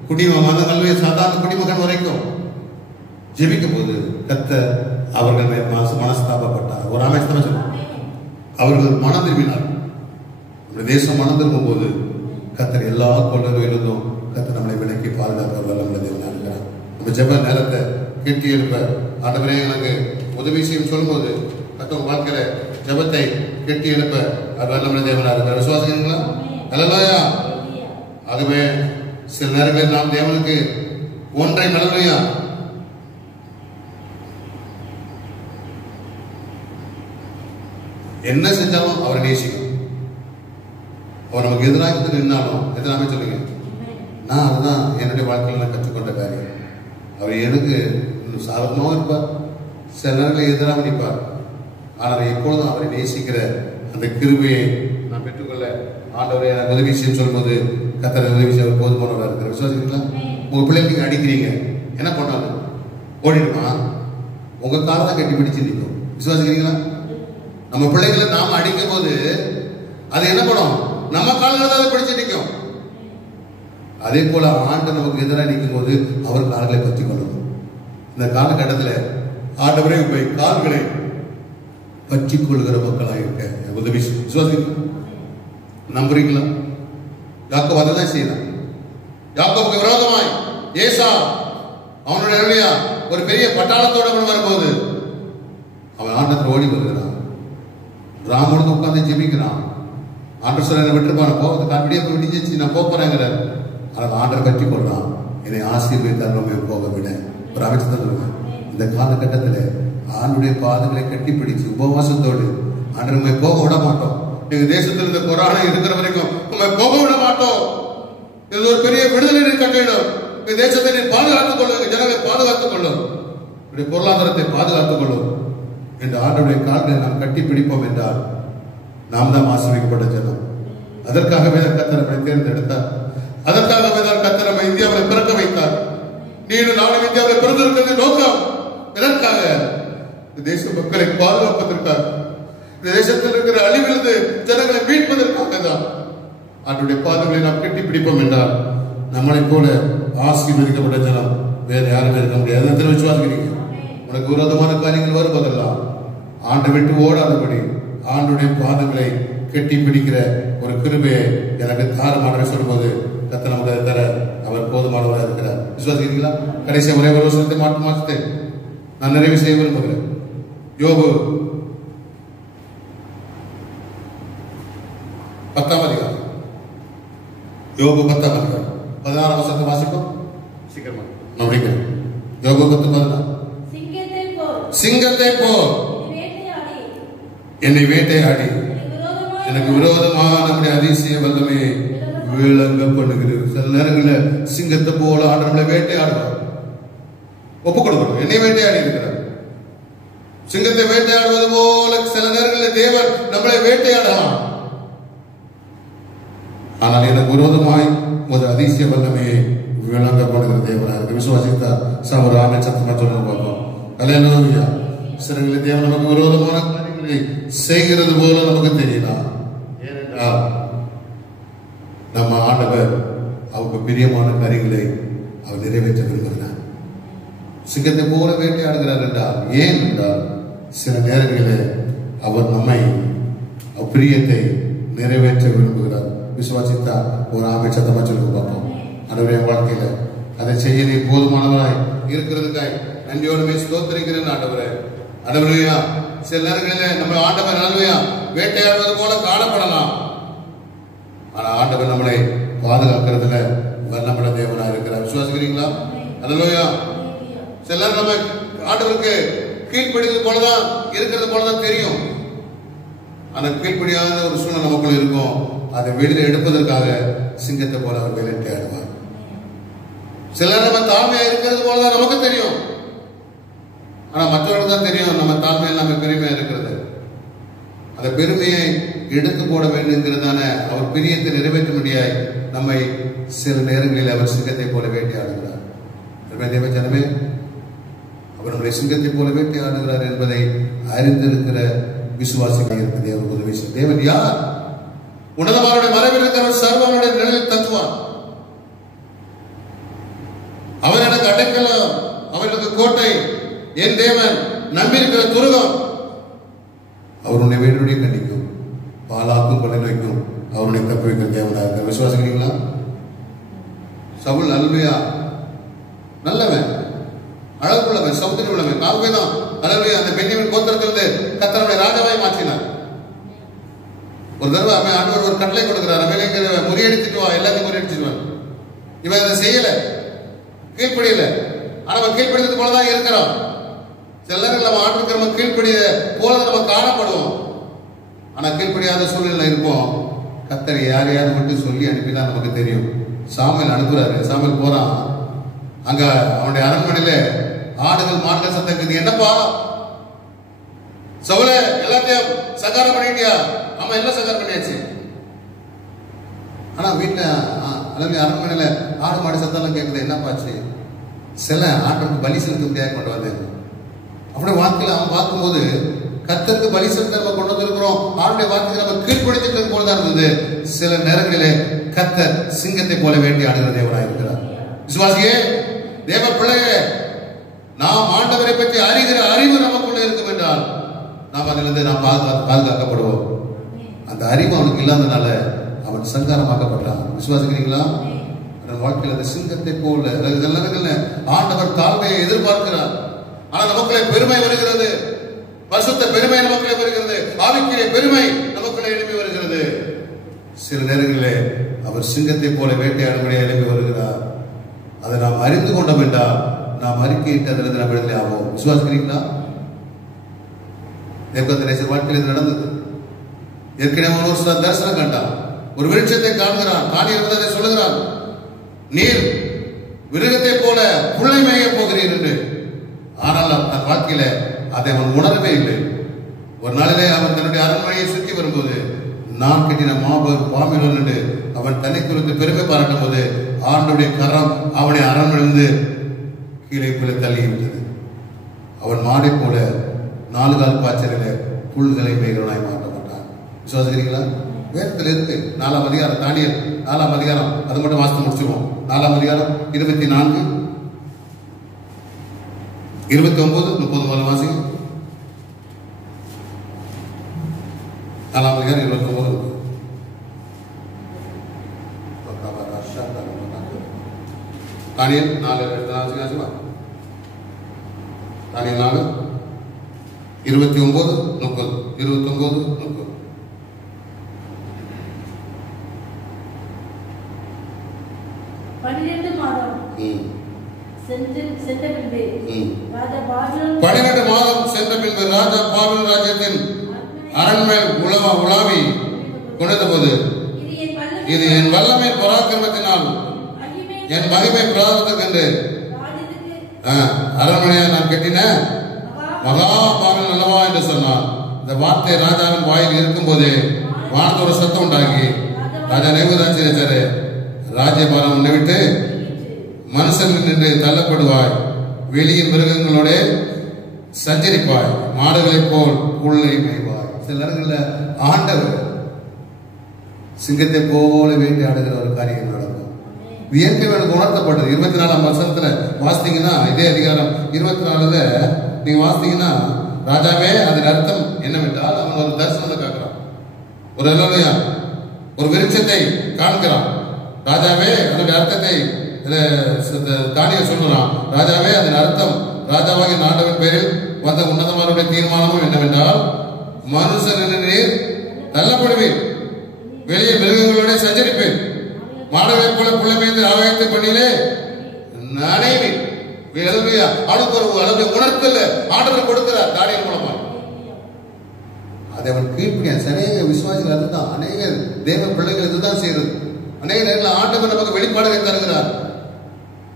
குடிமகன் கல்வியை சாதாரண குடிமகன் வரைக்கும் ஜெபிக்கும் போது கர்த்தர் அவர்கள் மனஸ்தாபப்பட்டார். ஒரு அமைச்சர் சொன்னார், அவர்கள் மனம் திரும்பினார். நம்முடைய தேசம் மனம் திரும்பும் போது கர்த்தர் எல்லா கொள்ளையிலிருந்தும் கர்த்தர் நம்மளை விலக்கி பாதுகாக்க நம்முடைய தேவனாக இருக்கிறார். நம்ம ஜெப நேரத்தை கேட்டி எழுப்ப ஆண்டவரே எனக்கு உதவி செய்யும் சொல்லும்போது கர்த்தர் வாழ்க்கையில ஜெபத்தை கெட்டி எழுப்ப அவர் நம்முடைய தேவனாக இருக்கிறார். விசுவாசிக்கிறீங்களா? அல்லேலூயா. ஆகவே சில நேரங்களில் நாம் தேவனுக்கு ஒன்றை நல்லவையா என்ன செஞ்சாலும் அவரை நேசிக்கும். அவர் நமக்கு எதிராக நின்னாலும் எதிராக சொல்லுங்க, நான் அதுதான் என்னுடைய வாழ்க்கையில் நான் கற்றுக்கொண்ட காரியம். அவர் எனக்கு சாதகமாகவும் இருப்பார், சில நேரங்களில் எதிராக நிற்பார். ஆனால் எப்பொழுதும் அவரை நேசிக்கிற அந்த கிருபையை நான் பெற்றுக்கொள்ள ஆண்டவரை எனக்கு உதவி செய்ய சொல்லும்போது கர்த்தர் உதவி செய்ய போதுமானவராக இருக்கிற. விசுவாசிக்கிறீங்களா? உங்க பிள்ளைங்க நீங்க அடிக்கிறீங்க, என்ன பண்ணாங்க? ஓடிடுமா? உங்க காலத்தை கட்டி பிடிச்சு நிற்கும். விசுவாசிக்கிறீங்களா? நம்ம பிள்ளைகளை நாம அடிக்கும் போது அது என்ன பண்ணும்? நம்ம கால்களை அதை பிடிச்சு நிற்கும். அதே போல ஆண்டு நமக்கு எதிராக நிற்கும் போது அவர் கால்களை பற்றி கொள்ளணும். இந்த காலகட்டத்தில் ஆண்டவரை போய் கால்களை பற்றி கொள்கிற மக்களாக இருக்க உதவி விசுவாசிக்கிறீங்களா? நம்புறீங்களா? யாக்கோபு அதான் செய்யலாம். யாக்கோபுக்கு விரோதமாய் ஏசா அவனுடைய ஒரு பெரிய பட்டாளத்தோட வரும்போது அவன் ஆண்டத்தில் ஓடி வருகிறான். ராமோடு உட்கார்ந்து ஜெபிக்கிறான். ஆண்டர் சொல்ல என்ன விட்டுருப்பான போவது கண்டிப்பா போய் விடிஞ்சிச்சு நான் போறேங்கிறார். ஆனால் ஆண்டர் கட்டி கொள்றான், என்னை ஆசீர்வதித்தார் நம்ம போக விட ஒரு அமைச்சர் சொல்லுவேன். இந்த காலகட்டத்தில் ஆண்டுடைய பாதங்களை கட்டி பிடிச்சு உபவாசத்தோடு ஆண்டர் நம்ம போக விட மாட்டோம். எங்க தேசத்தில் இந்த கொரோனா இருக்கிற வரைக்கும் நம்ம போக விட மாட்டோம். இது ஒரு பெரிய விடுதலை கட்டிடும். இந்த தேசத்தை நீ பாதுகாத்துக் கொள்ளும், ஜனங்களை பாதுகாத்துக் கொள்ளும், பொருளாதாரத்தை பாதுகாத்துக் கொள்ளும் என்று ஆண்டவருடைய கால்களை நாம் கட்டி பிடிப்போம் என்றால் நாம் தான் ஆசீர்வதிக்கப்பட்ட ஜனம். அதற்காகவே கர்த்தர் நம்மை தேர்ந்தெடுத்தார். அதற்காகவே தான் கர்த்தர் நம்மை இந்தியாவில் பிறக்க வைத்தார். நீண்ட நாளும் இந்தியாவில் பிறந்திருக்கிறது நோக்கம் எதற்காக? இந்த தேச மக்களை பாதுகாப்பதற்காக, இந்த தேசத்தில் இருக்கிற அழிவிலிருந்து ஜனங்களை மீட்பதற்காக தான். ஆண்டவருடைய பாதங்களை நாம் கட்டி பிடிப்போம் என்றால் நம்மளை போல ஆசீர்வதிக்கப்பட்ட ஜனம் வேற யாரும் இருக்க முடியாது. விசுவாசிக்கிறீங்க? உனக்கு விரோதமான காரியங்கள் வருவதெல்லாம் ஆண்டை விட்டு ஓடாதபடி ஆண்டுடைய பாதங்களை கட்டி பிடிக்கிற ஒரு கிருபையை எனக்கு தாரமாக சொல்லும்போது கர்த்தர் நமக்கு தர அவர் போதுமானவராக இருக்கிறார். விசுவாசிக்கிறீங்களா? கடைசி ஒரே ஒரு வருஷத்தை மாற்றத்தை நான் நிறைவு செய்ய விரும்புகிறேன். யோபு 10ஆம் அதிகாரம், யோபு 10ஆம் அதிகாரம் 16ஆம் வசனத்தை வாசிப்போம் சீக்கிரமா. நான் முடிக்கிறேன். யோபு 10:16. சிங்கத்தை போல் என்னை வேட்டையாடி எனக்கு விரோதமாக நம்முடைய அதிசய வல்லமை விளங்க பண்ணுகிறது. சில நேரங்களில் சிங்கத்தை போல ஆண்டவர்களை வேட்டையாடுவார். ஒப்புக் கொடுக்கணும். என்னை வேட்டையாடி இருக்கிறார். சிங்கத்தை வேட்டையாடுவது போல சில நேரங்களில் தேவன் நம்மளை வேட்டையாடலாம். ஆனால் எனக்கு விரோதமாய் ஒரு அதிசய வல்லமையை விளங்கப்படுகிற தேவனாக விசுவாசித்தார். சமரான சத்தமா சொல்ல பார்ப்போம். அல்லேலூயா. சிலர்களை தேவன் நமக்கு விரோதமான காரியங்களை செய்கிறது போல நமக்கு தெரியலாம். ஏனென்றால் நம்ம ஆண்டவர் அவருக்கு பிரியமான காரியங்களை அவர் நிறைவேற்ற விரும்புகிறார். சிங்கத்தை போல வேட்டையாடுகிறார் என்றால் ஏன் என்றால் சில நேரங்களில் அவர் நம்மை பிரியத்தை நிறைவேற்ற விரும்புகிறார். விசுவாசித்தா ஒரு ஆமை சத்தமா சொல்லுங்க பார்ப்போம். ஆண்டவரே வாழ்க்கையில அதை செய்ய நீ போதுமானவராய் இருக்கிறதுக்காய் நன்றியோடுமே ஸ்தோத்திரிக்கிறேன் ஆண்டவரே. ஆண்டவரையா சில நேரங்களில் நம்ம ஆண்டவர் நல்லவையா வேட்டையாடுவது போல காணப்படலாம். ஆனா ஆண்டவர் நம்மளை பாதுகாக்கிறதுல வல்லமுள்ள தேவனா இருக்கிறார். விசுவாசிக்கிறீங்களா? அல்லேலூயா. சில நேரம் நம்ம ஆண்டவருக்கு கீழ்ப்படிவது போலதான் இருக்கிறது போலதான் தெரியும். ஆனா கீழ்ப்படியாத ஒரு சூழ்நிலை நமக்குள்ள இருக்கும். அதை வெளியில எடுப்பதற்காக சிங்கத்தை போல அவர் வேட்டையாடுவார். சில நேரம் நம்ம தாழ்மையா இருக்கிறது போலதான் நமக்கு தெரியும். ஆனா மற்றவர்களுக்கு தான் தெரியும் நம்ம தாழ்மையில் நம்ம பெருமையா இருக்கிறது. அந்த பெருமையை எடுத்து போட வேண்டும்ங்கிறதான அவர் பிரியத்தை நிறைவேற்ற முடியாய் நம்மை சில நேரங்களில் அவர் சிங்கத்தை போல வேட்டையாடுகிறார். தேவஜனமே, அவர் நம்முடைய சிங்கத்தை போல வேட்டையாடுகிறார் என்பதை அறிந்திருக்கிற விசுவாசிகள் இருக்க தேவன் உதவி செய்ய. தேவன் யார்? உன்னதமானுடைய மறைவில் இருக்கிறவர் சர்வனுடைய நிழலில் தங்குவார். அவர் எனக்கு அடைக்கலம், அவர் எனக்கு கோட்டை, என் தேவன் நம்பியிருக்கிற துருகம். அவருடைய வேண்டுடைய கண்டிக்கும், பாலாக்கும் கொலை வைக்கும், அவருடைய தப்பி வைக்கிற தேவனாக இருக்கிற. விசுவாசிக்கிறீங்களா? சவுல் அல்லேலூயா நல்லவன், அழகுள்ளவன், சௌந்தரிய உள்ளவன், நாவுதான் அல்லேலூயா. அந்த பெண்ணியமின் கோத்திரத்திலிருந்து கர்த்தருடைய ராஜாவாய் மாற்றினார். ஒரு தடவை அவன் ஆண்டவர் ஒரு கட்டளை கொடுக்கிறார், அவன் முறியடித்துட்டு வா, எல்லாத்தையும் முறியடிச்சுடுவான். இவன் அதை செய்யல, கீழ்ப்படியல. ஆனா அவன் கீழ்ப்படியது போலதான் இருக்கிறான். சில நேரங்கள் நம்ம ஆண்டுக்கு நம்ம கீழ்ப்படிய போல நம்ம காணப்படுவோம். ஆனா கீழ்ப்படியாத சூழ்நிலை இருப்போம். கர்த்தர் யாரையாவது மட்டும் சொல்லி அனுப்பிதான் நமக்கு தெரியும். சாமுவேல் அனுப்புறாரு. சாமுவேல் போறான். அங்க அவனுடைய அரண்மனையில ஆடுகள் மாடுகள் சத்தம் இருக்குது. என்னப்பா சவுலே, எல்லாத்தையும் சகாரம் பண்ணிட்டியா? ஆமா, எல்லாம் சகாரம் பண்ணியாச்சு. ஆனா வீட்டுல அரண்மனையில ஆடு மாடு சத்தம் கேட்குது. என்னப்பாச்சு? சில ஆட்டுக்கு பலி செலுத்த முடியாது கொண்டு வந்தேன். அப்படியே வார்த்தையில அவன் பார்க்கும்போது கர்த்தருக்கு பலி செலுத்த நம்ம கொண்டு வந்திருக்கிறோம். அவனுடைய வார்த்தைக்கு நம்ம கீழ்ப்படுத்திட்டு போலதான் இருந்தது. சில நேரங்களிலே கர்த்தர் சிங்கத்தை போல வேட்டையாடுகிற தேவனாய் இருக்கிறார். விசுவாசியே, தேவ பிள்ளையே, நாம் ஆண்டவரை பற்றி அறிகிற அறிவு நமக்குள்ள இருக்கும் என்றால் நாம் அதிலிருந்து நாம் பாதுகாக்கப்படுவோம். அந்த அறிவு அவனுக்கு இல்லாதனால அவன் சங்காரமாக்கப்பட்டான். விசுவாசிக்கிறீங்களா? வாழ்க்கையில் அந்த சிங்கத்தை போல ஆண்டவர் தாழ்மையை எதிர்பார்க்கிறார். ஆனா நமக்குள்ளே பெருமை வருகிறது, பரிசுத்த பெருமை நமக்குள்ளே வருகிறது, ஆவிக்குரிய பெருமை நமக்குள்ளே எழுப்பி வருகிறது. சில நேரங்களிலே அவர் சிங்கத்தை போல வேட்டையாடும்படியாக எழுப்பி வருகிறார். அதை நாம் அறிந்து கொண்டோம் என்றால் நாம் அறிக்கையிட்டு அதிலிருந்து நாம் விடுதலை ஆவோம். விசுவாசிக்கிறீங்களா? நேபுகாத்நேசர் வாழ்க்கையில் இது நடந்தது. ஏற்கனவே ஒரு தரிசனம் கண்டான், ஒரு விருட்சத்தை காண்கிறான். தானியேல் அதை சொல்லுகிறான், நீர் மிருகத்தை போல புள்ளை மேய போகிறீர் என்று. ஆனால் தன் வாழ்க்கையில அதை அவன் உணரவே இல்லை. ஒரு நாளிலே அவன் தன்னுடைய அரண்மனையை சுற்றி வரும்போது நான் கட்டின மாபெரும் பாம்பினோன் என்று அவன் தன்னை குறித்து பெருமை பாராட்டும் போது ஆண்டவருடைய கரம் அவனை அரண்மனையிலிருந்து கீழே போல தள்ளிவிட்டது. அவன் மாடை போல 4 கால் பாய்ச்சலில புல்களை மேய்கிறவனாய் மாற்றப்பட்டான். விசுவாசிக்கிறீங்களா? வேதத்தில் இருக்கு. 4ஆம் அதிகாரம், தானியேல் 4ஆம் அதிகாரம், அது மட்டும் வாசித்து முடிச்சிருவோம். 4ஆம் அதிகாரம் 24, 29, 30 வாசிங்க. 4ஆம் அதிகாரம் 29. தானியேல் 4 தானியேல் 4 29, 30, 29, 30. பன்னிரண்டு மாதம் சென்ற பின்பு ராஜா பாபிலோன் ராஜ்யத்தின் அரண்மனை உலாவி கொண்டது போது, இது என் வல்லமை பராக்கிரமத்தினால் என் மகிமை பிரதாபத்துக்கு அரண்மனையை நான் கட்டின மகா பாபிலோன் அல்லவா என்று சொன்னான். இந்த வார்த்தை ராஜாவின் வாயில் இருக்கும் போதே வார்த்தை ஒரு சத்தம் உண்டாகி, ராஜா நேபுகாத்நேசரே, ராஜ்யபாரம் உன்னை விட்டு மனுஷன் நின்று தள்ளப்படுவாய், வெளியின் மிருகங்களோட சஞ்சரிப்பாய், மாடுகளைப் போல் புல்லை மேய்வாய். சில நேரங்களில் ஆண்டவர் சிங்கத்தை போல வேட்டையாடுகிற ஒரு காரியம் நடக்கும். இயற்கை எனக்கு உணர்த்தப்பட்டது. 24ஆம் வசனத்துல வாசித்தீங்கன்னா, இதே அதிகாரம் 24ல நீங்க வாசித்தீங்கன்னா, ராஜாவே அதன் அர்த்தம் என்னவென்றால், அவன் ஒரு தரிசனத்தை காக்கிறான், ஒரு அல்லேலூயா, ஒரு விருட்சத்தை காண்கிறான். ராஜாவே அதனுடைய அர்த்தத்தை தானியேல் சொல்றான். ராஜாவே அதன் அர்த்தம், ராஜாவாகிய ஆண்டவன் பேரில் வந்த உன்னதமானுடைய தீர்மானமும் என்னவென்றால், மனுஷனின் நீர் தள்ளப்படுவீர், வெளியே மிருகங்களோட சஞ்சரிப்பேன், மாடவை போல புள்ளமேந்து ஆகாயத்தை பண்ணிலே நனைவீர். அவனுக்கு ஒரு அளவு உணர்த்தல ஆண்டவர் கொடுக்கிறார் தானியேல் மூலமா. அதை அவன் கீழ்ப்படியான். அநேக விசுவாசிகள் அதுதான், அநேக தேவ பிள்ளைகள் இதுதான் செய்யறது. அநேக நேரத்தில் ஆண்டவர் நமக்கு வெளிப்பாடுகளை தருகிறார்.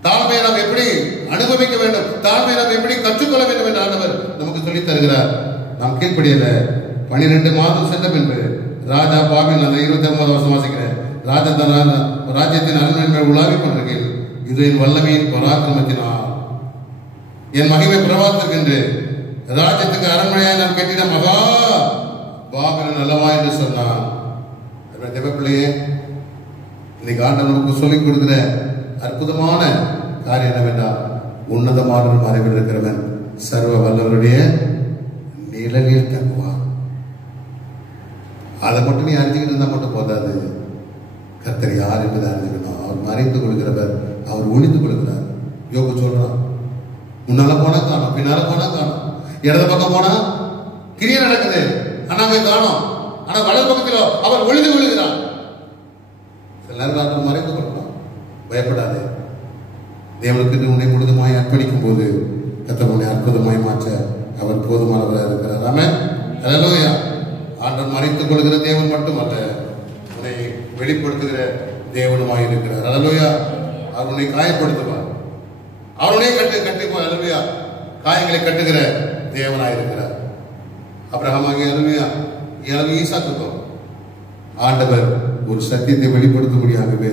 தாழ்மையை நாம் எப்படி அனுபவிக்க வேண்டும், தாழ்மையை நாம் எப்படி கற்றுக்கொள்ள வேண்டும் என்று ஆண்டவர் நமக்கு சொல்லித் தருகிறார். நாம் கீழ்ப்படியல. 12 மாதம் சென்ற பின்பு ராஜா பாபில், அந்த 29வது வருஷம் வாசிக்கிறேன், ராஜ்யத்தின் அரண்மனை மேல் உலாவிக் கொண்டிருக்கிறேன். இது என் வல்லமையின் பராக்கிரமத்தினால் என் மகிமை பிரபாத்திருக்கின்ற ராஜ்யத்துக்கு அரண்மனையாக நான் கட்டிட மகா பாபிலோன் அல்லவா என்று சொன்னான். தேவப்பிள்ளையே, இன்னைக்கு ஆண்டவர் நமக்கு சொல்லிக் கொடுக்கிற அற்புதமான காரியம் என்னவென்றால், உன்னதமான மறைவில் இருக்கிறவன் சர்வ வல்லவருடைய நிழலில் தங்குவான். அதை மட்டும் நீ அறிஞ்சுக்கிட்டு இருந்தா மட்டும் போதாது. கர்த்தர் யார் என்பதை அறிஞ்சுக்கணும். அவர் மறைந்து கொடுக்கிறவர், அவர் ஒளிந்து கொடுக்கிறார். யோபு சொல்றான், முன்னால போனா காணும், பின்னால போனா காணும், இடது பக்கம் போனா கிரியை நடக்குது, ஆனா அங்க காணும், ஆனா வலது பக்கத்தில் அவர் ஒளிந்து கொள்கிறார். சில நேரம் மறைந்து கொடுக்கலாம். பயப்படாதே. தேவனுக்கு உன்னை முழுதுமாய் அர்ப்பணிக்கும் போது கர்த்தர் உன்னை அற்புதமாய் மாற்ற அவர் போதுமானவராக இருக்கிறார். ஆமென். அல்லேலூயா. ஆண்டவர் மறைத்துக் கொள்கிற தேவன் மட்டுமல்ல, உன்னை வெளிப்படுத்துகிற தேவனுமாய் இருக்கிறார். அல்லேலூயா. அவர் உன்னை காயப்படுத்துவார், அவருடைய கட்டுப்போம். அல்லேலூயா. காயங்களை கட்டுகிற தேவனாய் இருக்கிறார். அபிரகாமாகிய அல்லேலூயா, ஈசாக்குக்கும் ஆண்டவர் ஒரு சத்தியத்தை வெளிப்படுத்தும்படியாகவே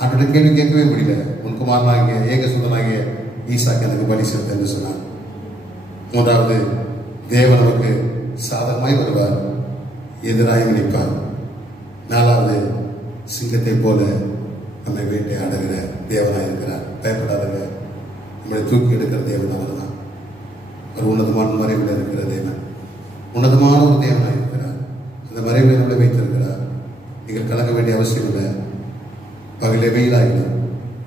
ஆண்டோட கேள்வி கேட்கவே முடியல. உன் குமாரனாகிய ஏக சுதனாகிய ஈசாக்கு எனக்கு பலி செலுத்த என்று சொன்னார். மூன்றாவது, தேவன் நமக்கு சாதகமாய் வருவார், எதிராக நிற்பார். நாலாவது, சிங்கத்தை போல நம்மை வேட்டையாடுகிற தேவனாய் இருக்கிறார். பயப்படாதவங்க, நம்மளை தூக்கி எடுக்கிற தேவன் அவர் தான். ஒரு உன்னதமான மறைவில் இருக்கிற தேவன், உன்னதமான ஒரு தேவனாய் இருக்கிறார். அந்த மறைவில் நம்மளை வைத்திருக்கிறார். நீங்கள் கலங்க வேண்டிய அவசியம் இல்லை. பகலே வெயிலாகிலும்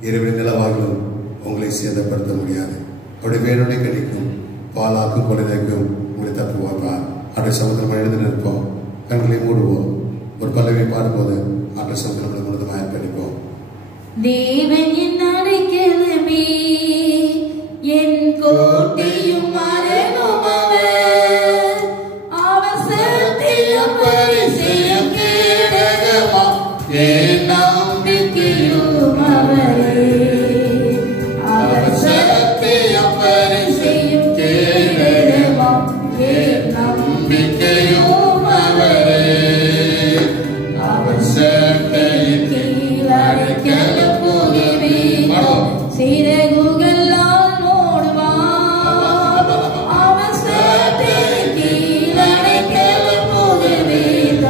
இரவில் நிலவாகிலும் உங்களை சேதப்படுத்த முடியாது. அவருடைய வேரோடை கடிக்கும், பாலாக்கும், கொலைக்கும் உங்களை தப்பு பார்ப்பார். அவருடைய சமுத்திரம் எழுந்து நிற்போம், கண்களை மூடுவோம். ஒரு பல்லவி பாடும்போது அவருடைய சமுத்திரம் முழுதுமாக கடிப்போம். தேவன் என் அடைக்கலமே, என் கோட்டையும் மரணம் அவர், அவர் சத்தியம் பரிசெய்யும் கேடகமாம் என் நம்பிக்கையும் அவரே, அவர் சத்தியம் பரிசெய்யும் கேடகமாம் என் நம்பிக்கையும் அவரே, அவர் சட்டையின் கீழ் அடைக்கலம் புகுவீர், சிறகுகளால் மூடுவார், அவர் சட்டையின் கீழ் அடைக்கலம் புகுவீர்,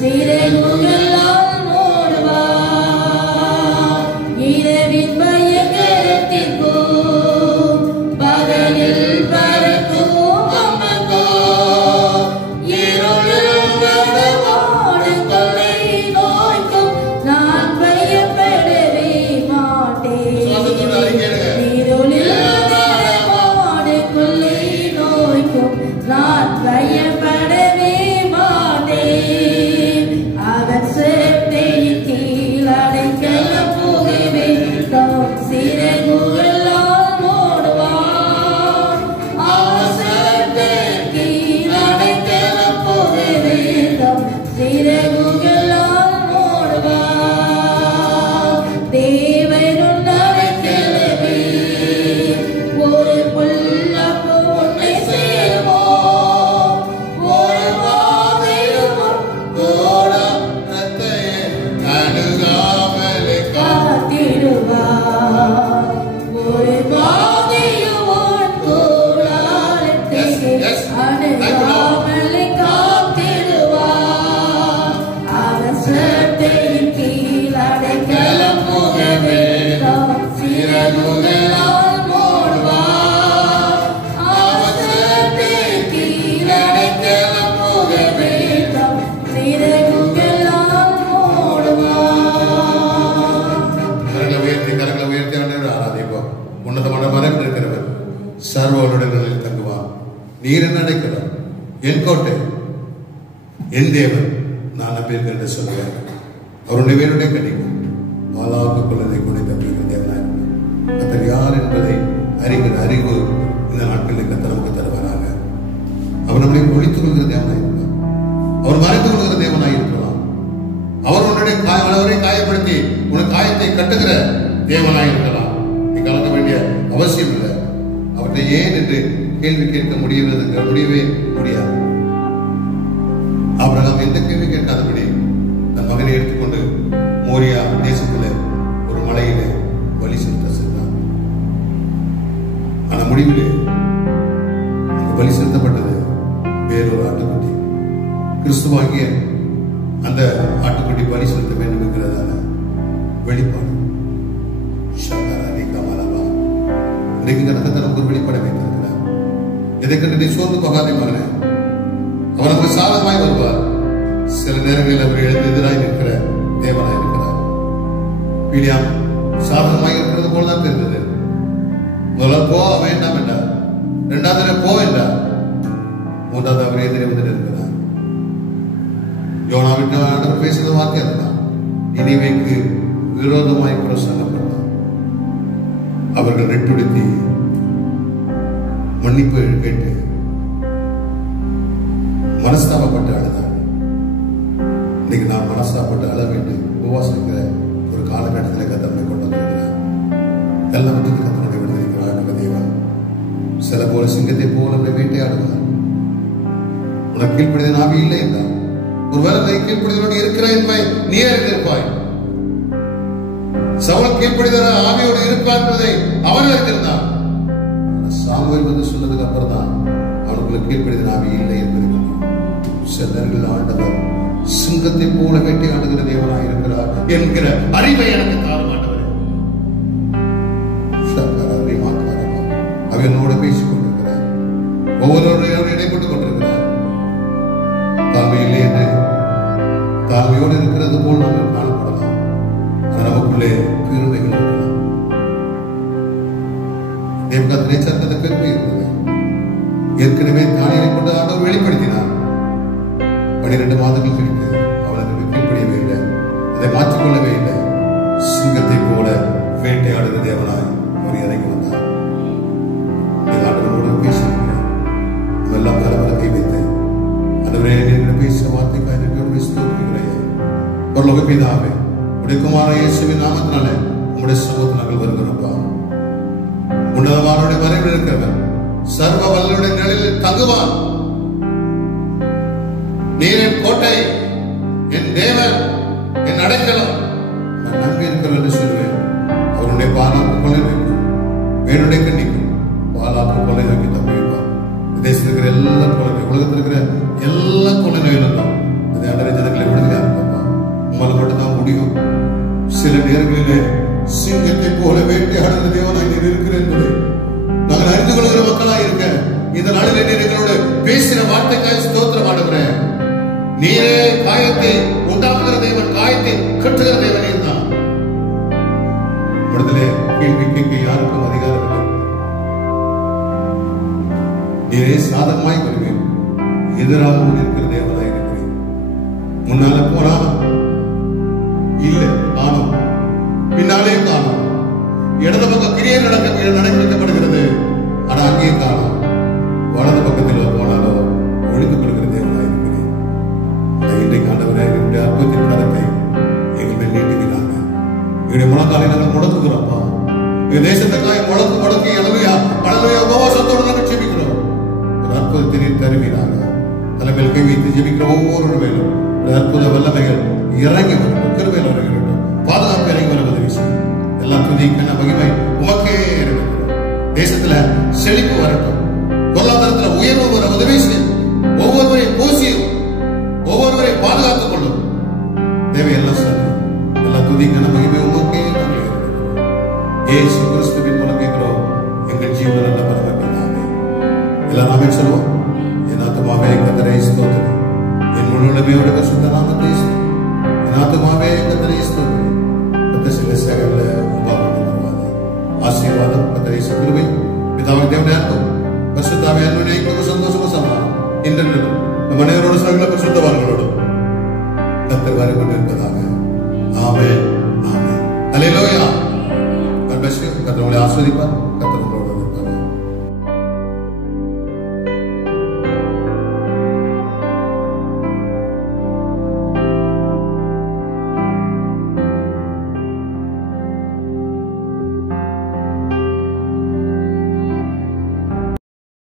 சிறகுகளால் மூடுவார். இரவின் பயங்கரத்திற்கும் பகலில் பறக்கும் அம்புக்கும், இருளில் நடமாடும் கொள்ளை நோய்க்கும் நான் பயப்படவே மாட்டேன். இருளில் நடமாடும் கொள்ளை நோய்க்கும் நான் பயப்படவே மாட்டேன். அவர் சட்டையின் கீழ் அடைக்கலம் புகுவேன், சிறகுகள் நீர் என்ன அடைக்கிறார்? என் கோட்டை, என் தேவன், நான் நம்பியிருக்கேன் என்று சொல்லுவேன். அவருடைய வேருடைய கணிக்கும் பாலாக்கு கொள்ளதை கொண்டை தப்பிக்கிற தேவனாக கத்தர் யார் என்பதை அறிகிற அறிவு இந்த நாட்களில் கத்தர் நமக்கு தருவாராக. அவர் நம்மளை ஒழித்துக் கொள்கிற தேவனாக இருக்கலாம், அவர் மறைத்து கொள்கிற தேவனாக இருக்கலாம், அவர் உன்னுடைய அவரை காயப்படுத்தி உனக்கு காயத்தை கட்டுகிற தேவனாக இருக்கலாம். நீ கலக்க வேண்டிய அவசியம் இல்லை. அவற்றை ஏன் என்று கேள்வி கேட்க முடியவே முடியாது. ஆபிரகாம் எந்த கேள்வி கேட்காதபடி தன் மகனை எடுத்துக்கொண்டு மோரியா தேசத்துல ஒரு மலையில பலி செலுத்த சென்றான். ஆனா முடிவில் பலி செலுத்தப்பட்டது வேறொரு ஆட்டுக்குட்டி. கிறிஸ்துவாகிய அந்த ஆட்டுக்குட்டி பலி செலுத்த வேண்டும் என்கிறதான வெளிப்பாடு. இன்றைக்கு நமக்கு ஒரு வெளிப்பாடை வைத்திருக்கிறார். எதை கண்டு சோர்ந்து போகாதே மகனே, அவர் நமக்கு சாதகமாய் வருவார். சில நேரங்களில் அவர் எழுந்து எதிராக இருக்கிற தேவனாய் இருக்கிறார். பீலியாம் சாதகமாய் இருக்கிறது போலதான் தெரிந்தது. முதல்ல போக வேண்டாம் என்றார், இரண்டாவது போ என்றார், மூன்றாவது அவர் எதிரே வந்து இருக்கிறார். யோனாவிட்டு ஆண்டவர் பேசுகிற வார்த்தை அதுதான். நினிவேக்கு விரோதமாய் பிரசங்கப்பட்டார். அவர்கள் ரெட்டுடுத்தி மன்னிப்பு கேட்டு மனஸ்தாபப்பட்டு அழுதார்கள். இன்னைக்கு நான் மனஸ்தாபப்பட்டு அழ வேண்டும் உபவாசிக்கிற ஒரு காலகட்டத்தில் கத்தனை கொண்டு வந்திருக்கிறார். எல்லாவற்றுக்கு கத்தனுடைய விடுதலைக்கிறார் நம்ம தேவன். சில போல சிங்கத்தை போல வேட்டையாடுவார். உனக்கு கீழ்ப்படிதல் ஆவி இல்லை என்றார். ஒருவேளை கீழ்ப்படிதலோடு இருக்கிற என்பதை நீ அறிந்திருப்பாய். சவுல் கீழ்ப்படிதல் ஆவியோடு இருப்பார் என்பதை அவர் அறிந்திருந்தார். சாமுவேல் வந்து சொன்னதுக்கு அப்புறம் தான் அவனுக்குள்ள கீழ்ப்படிதல் ஆவி இல்லை என்பதை சில நேரங்களில் ஆண்டவர் சிங்கத்தை போல வேட்டையாடுகிற தேவனாக இருக்கிறார் என்கிற அறிவை எனக்கு தாரும் ஆண்டவரே. அவர் என்னோட பேசிக் கொண்டிருக்கிறார். ஒவ்வொருவரையும் இடைப்பட்டுக் கொண்டிருக்கிறார். தாழ்மையிலே என்று தாழ்மையோடு இருக்கிறது போல் நாம் காணப்படலாம். நமக்குள்ளே பெருமைகள் இருக்கலாம். தேவகத்திலே சத்தத்தை பெருமை இருக்கிறது. ஏற்கனவே தானியலை கொண்டு ஆண்டவர் வெளிப்படுத்தினார். 12 மாதங்கள் கழித்து அவனுக்கு கீழ்ப்படியவே இல்லை, அதை மாற்றிக்கொள்ளவே இல்லை. சிங்கத்தை போல வேட்டையாடுகிற தேவனாய் அவர் இறங்கி வந்தார். ஆண்டவரோடு பேசியிருக்கிறேன். எல்லாம் பல கை வைத்து ஆண்டவரே பேசிய வார்த்தைக்காக ஒரு லோகப்பிதாவே உடைய குமார இயேசுவின் நாமத்தினால உங்களுடைய சமூகத்தில் நாங்கள் வருகிறோம்ப்பா. உன்னதமானுடைய மறைவில் இருக்கிறவர் சர்வ வல்லனுடைய நிழலில் தங்குவான். நீர் என் கோட்டை, என் தேவன், என் அடைக்கலம், நான் நம்பி இருக்கிறேன் என்று சொல்வேன். அவருடைய பாலாக்கு கொலை வைக்கும், வேணுடைய கண்ணிக்கும் பாலாக்கு கொலை நோக்கி தப்பி வைப்பார். தேசத்தில் இருக்கிற எல்லா கொலை, உலகத்தில் இருக்கிற எல்லா கொலை நோயிலும் தான் அதை அன்றைய ஜனங்களை விடுதலையா இருப்பா. உங்களை மட்டும்தான் முடியும். சில நேரங்களிலே சிங்கத்தை போல வேட்டையாடுகிற தேவனாய் நீர் இருக்கிற என்பதை நாங்கள் அறிந்து கொள்கிற மக்களாக இருக்க இந்த நாளிலே நீர் எங்களோட பேசின வார்த்தைக்காக ஸ்தோத்திரம் ஆடுகிறேன். நீரே காயத்தை உண்டாக்குகிற தேவன், காயத்தை கட்டுகிற தேவனே தான். விடுதலை கேள்வி கேட்க யாருக்கும் அதிகாரம் இல்லை. நீரே சாதகமாய் வருவேன், எதிராகவும் இருக்கிற தேவனாய் இருக்கிறேன். முன்னால போனா இல்லை காணும், பின்னாலே காணும். இடது பக்கம் கிரியை நடக்கப்படுகிறது, ஆனா அங்கே காணும். வலது பக்கத்தில் போனாலோ ஒழித்துக் கொள்கிற தேவனாய் இருக்கிறேன். இன்றைக்கு ஆண்டவரே என்னுடைய அற்பத்தின் கரத்தை எங்கள் மேல் நீட்டுகிறாங்க. என்னுடைய முழங்காலை நாங்கள் முடக்குகிறோம்ப்பா. எங்க தேசத்துக்காக முடக்கி அளவையா உபவாசத்தோடு நாங்கள் ஜெபிக்கிறோம். ஒரு அற்புதத்தை தருவீராங்க. தலைமையில் கை வைத்து ஜெபிக்கிற ஒவ்வொரு வேலும் ஒரு அற்புத வல்லமைகள் இறங்கி வரும். கிருபையில் வருகிறோம். பாதுகாப்பு இறங்கி வர உதவி செய்யும். எல்லாம் துதிக்கான மகிமை உமக்கே இருக்கிறோம். தேசத்துல செழிப்பு வரட்டும், பொருளாதாரத்துல உயர்வு வர உதவி செய்யும். ஒவ்வொருவரை போசியும், ஒவ்வொருவரை பாதுகாத்துக் கொள்ளும். தேவையெல்லாம் சொல்லும். எல்லாம் துதிக்கான மகிமை உமக்கே நாங்கள் இருக்கிறோம். இயேசு கிறிஸ்துவின் மூலம் கேட்கிறோம் எங்கள் ஜீவன நல்ல பரமபிதாவே. எல்லாம் நாமே சொல்லுவோம். என் ஆத்துமாவே கர்த்தரை ஸ்தோத்திரி, என் முழு உலகமே பரிசுத்த நாமத்தை ஸ்தோத்திரி. என் ஆத்துமாவே கர்த்தரை ஸ்தோத்திரி. கர்த்தர் சகல உபாவங்களை ஆசீர்வாதம் கர்த்தரை கிருபை பிதாவின் தேவனுடைய அன்பும் பரிசுத்த ஆவியானவருடைய ஐக்கியமும் சந்தோஷமும் கர்த்தர் வரப்பட்டிருப்பதாக. ஆமென், ஆமென். அல்லேலூயா. கர்த்தர் உங்களை ஆசீர்வதிப்பார்.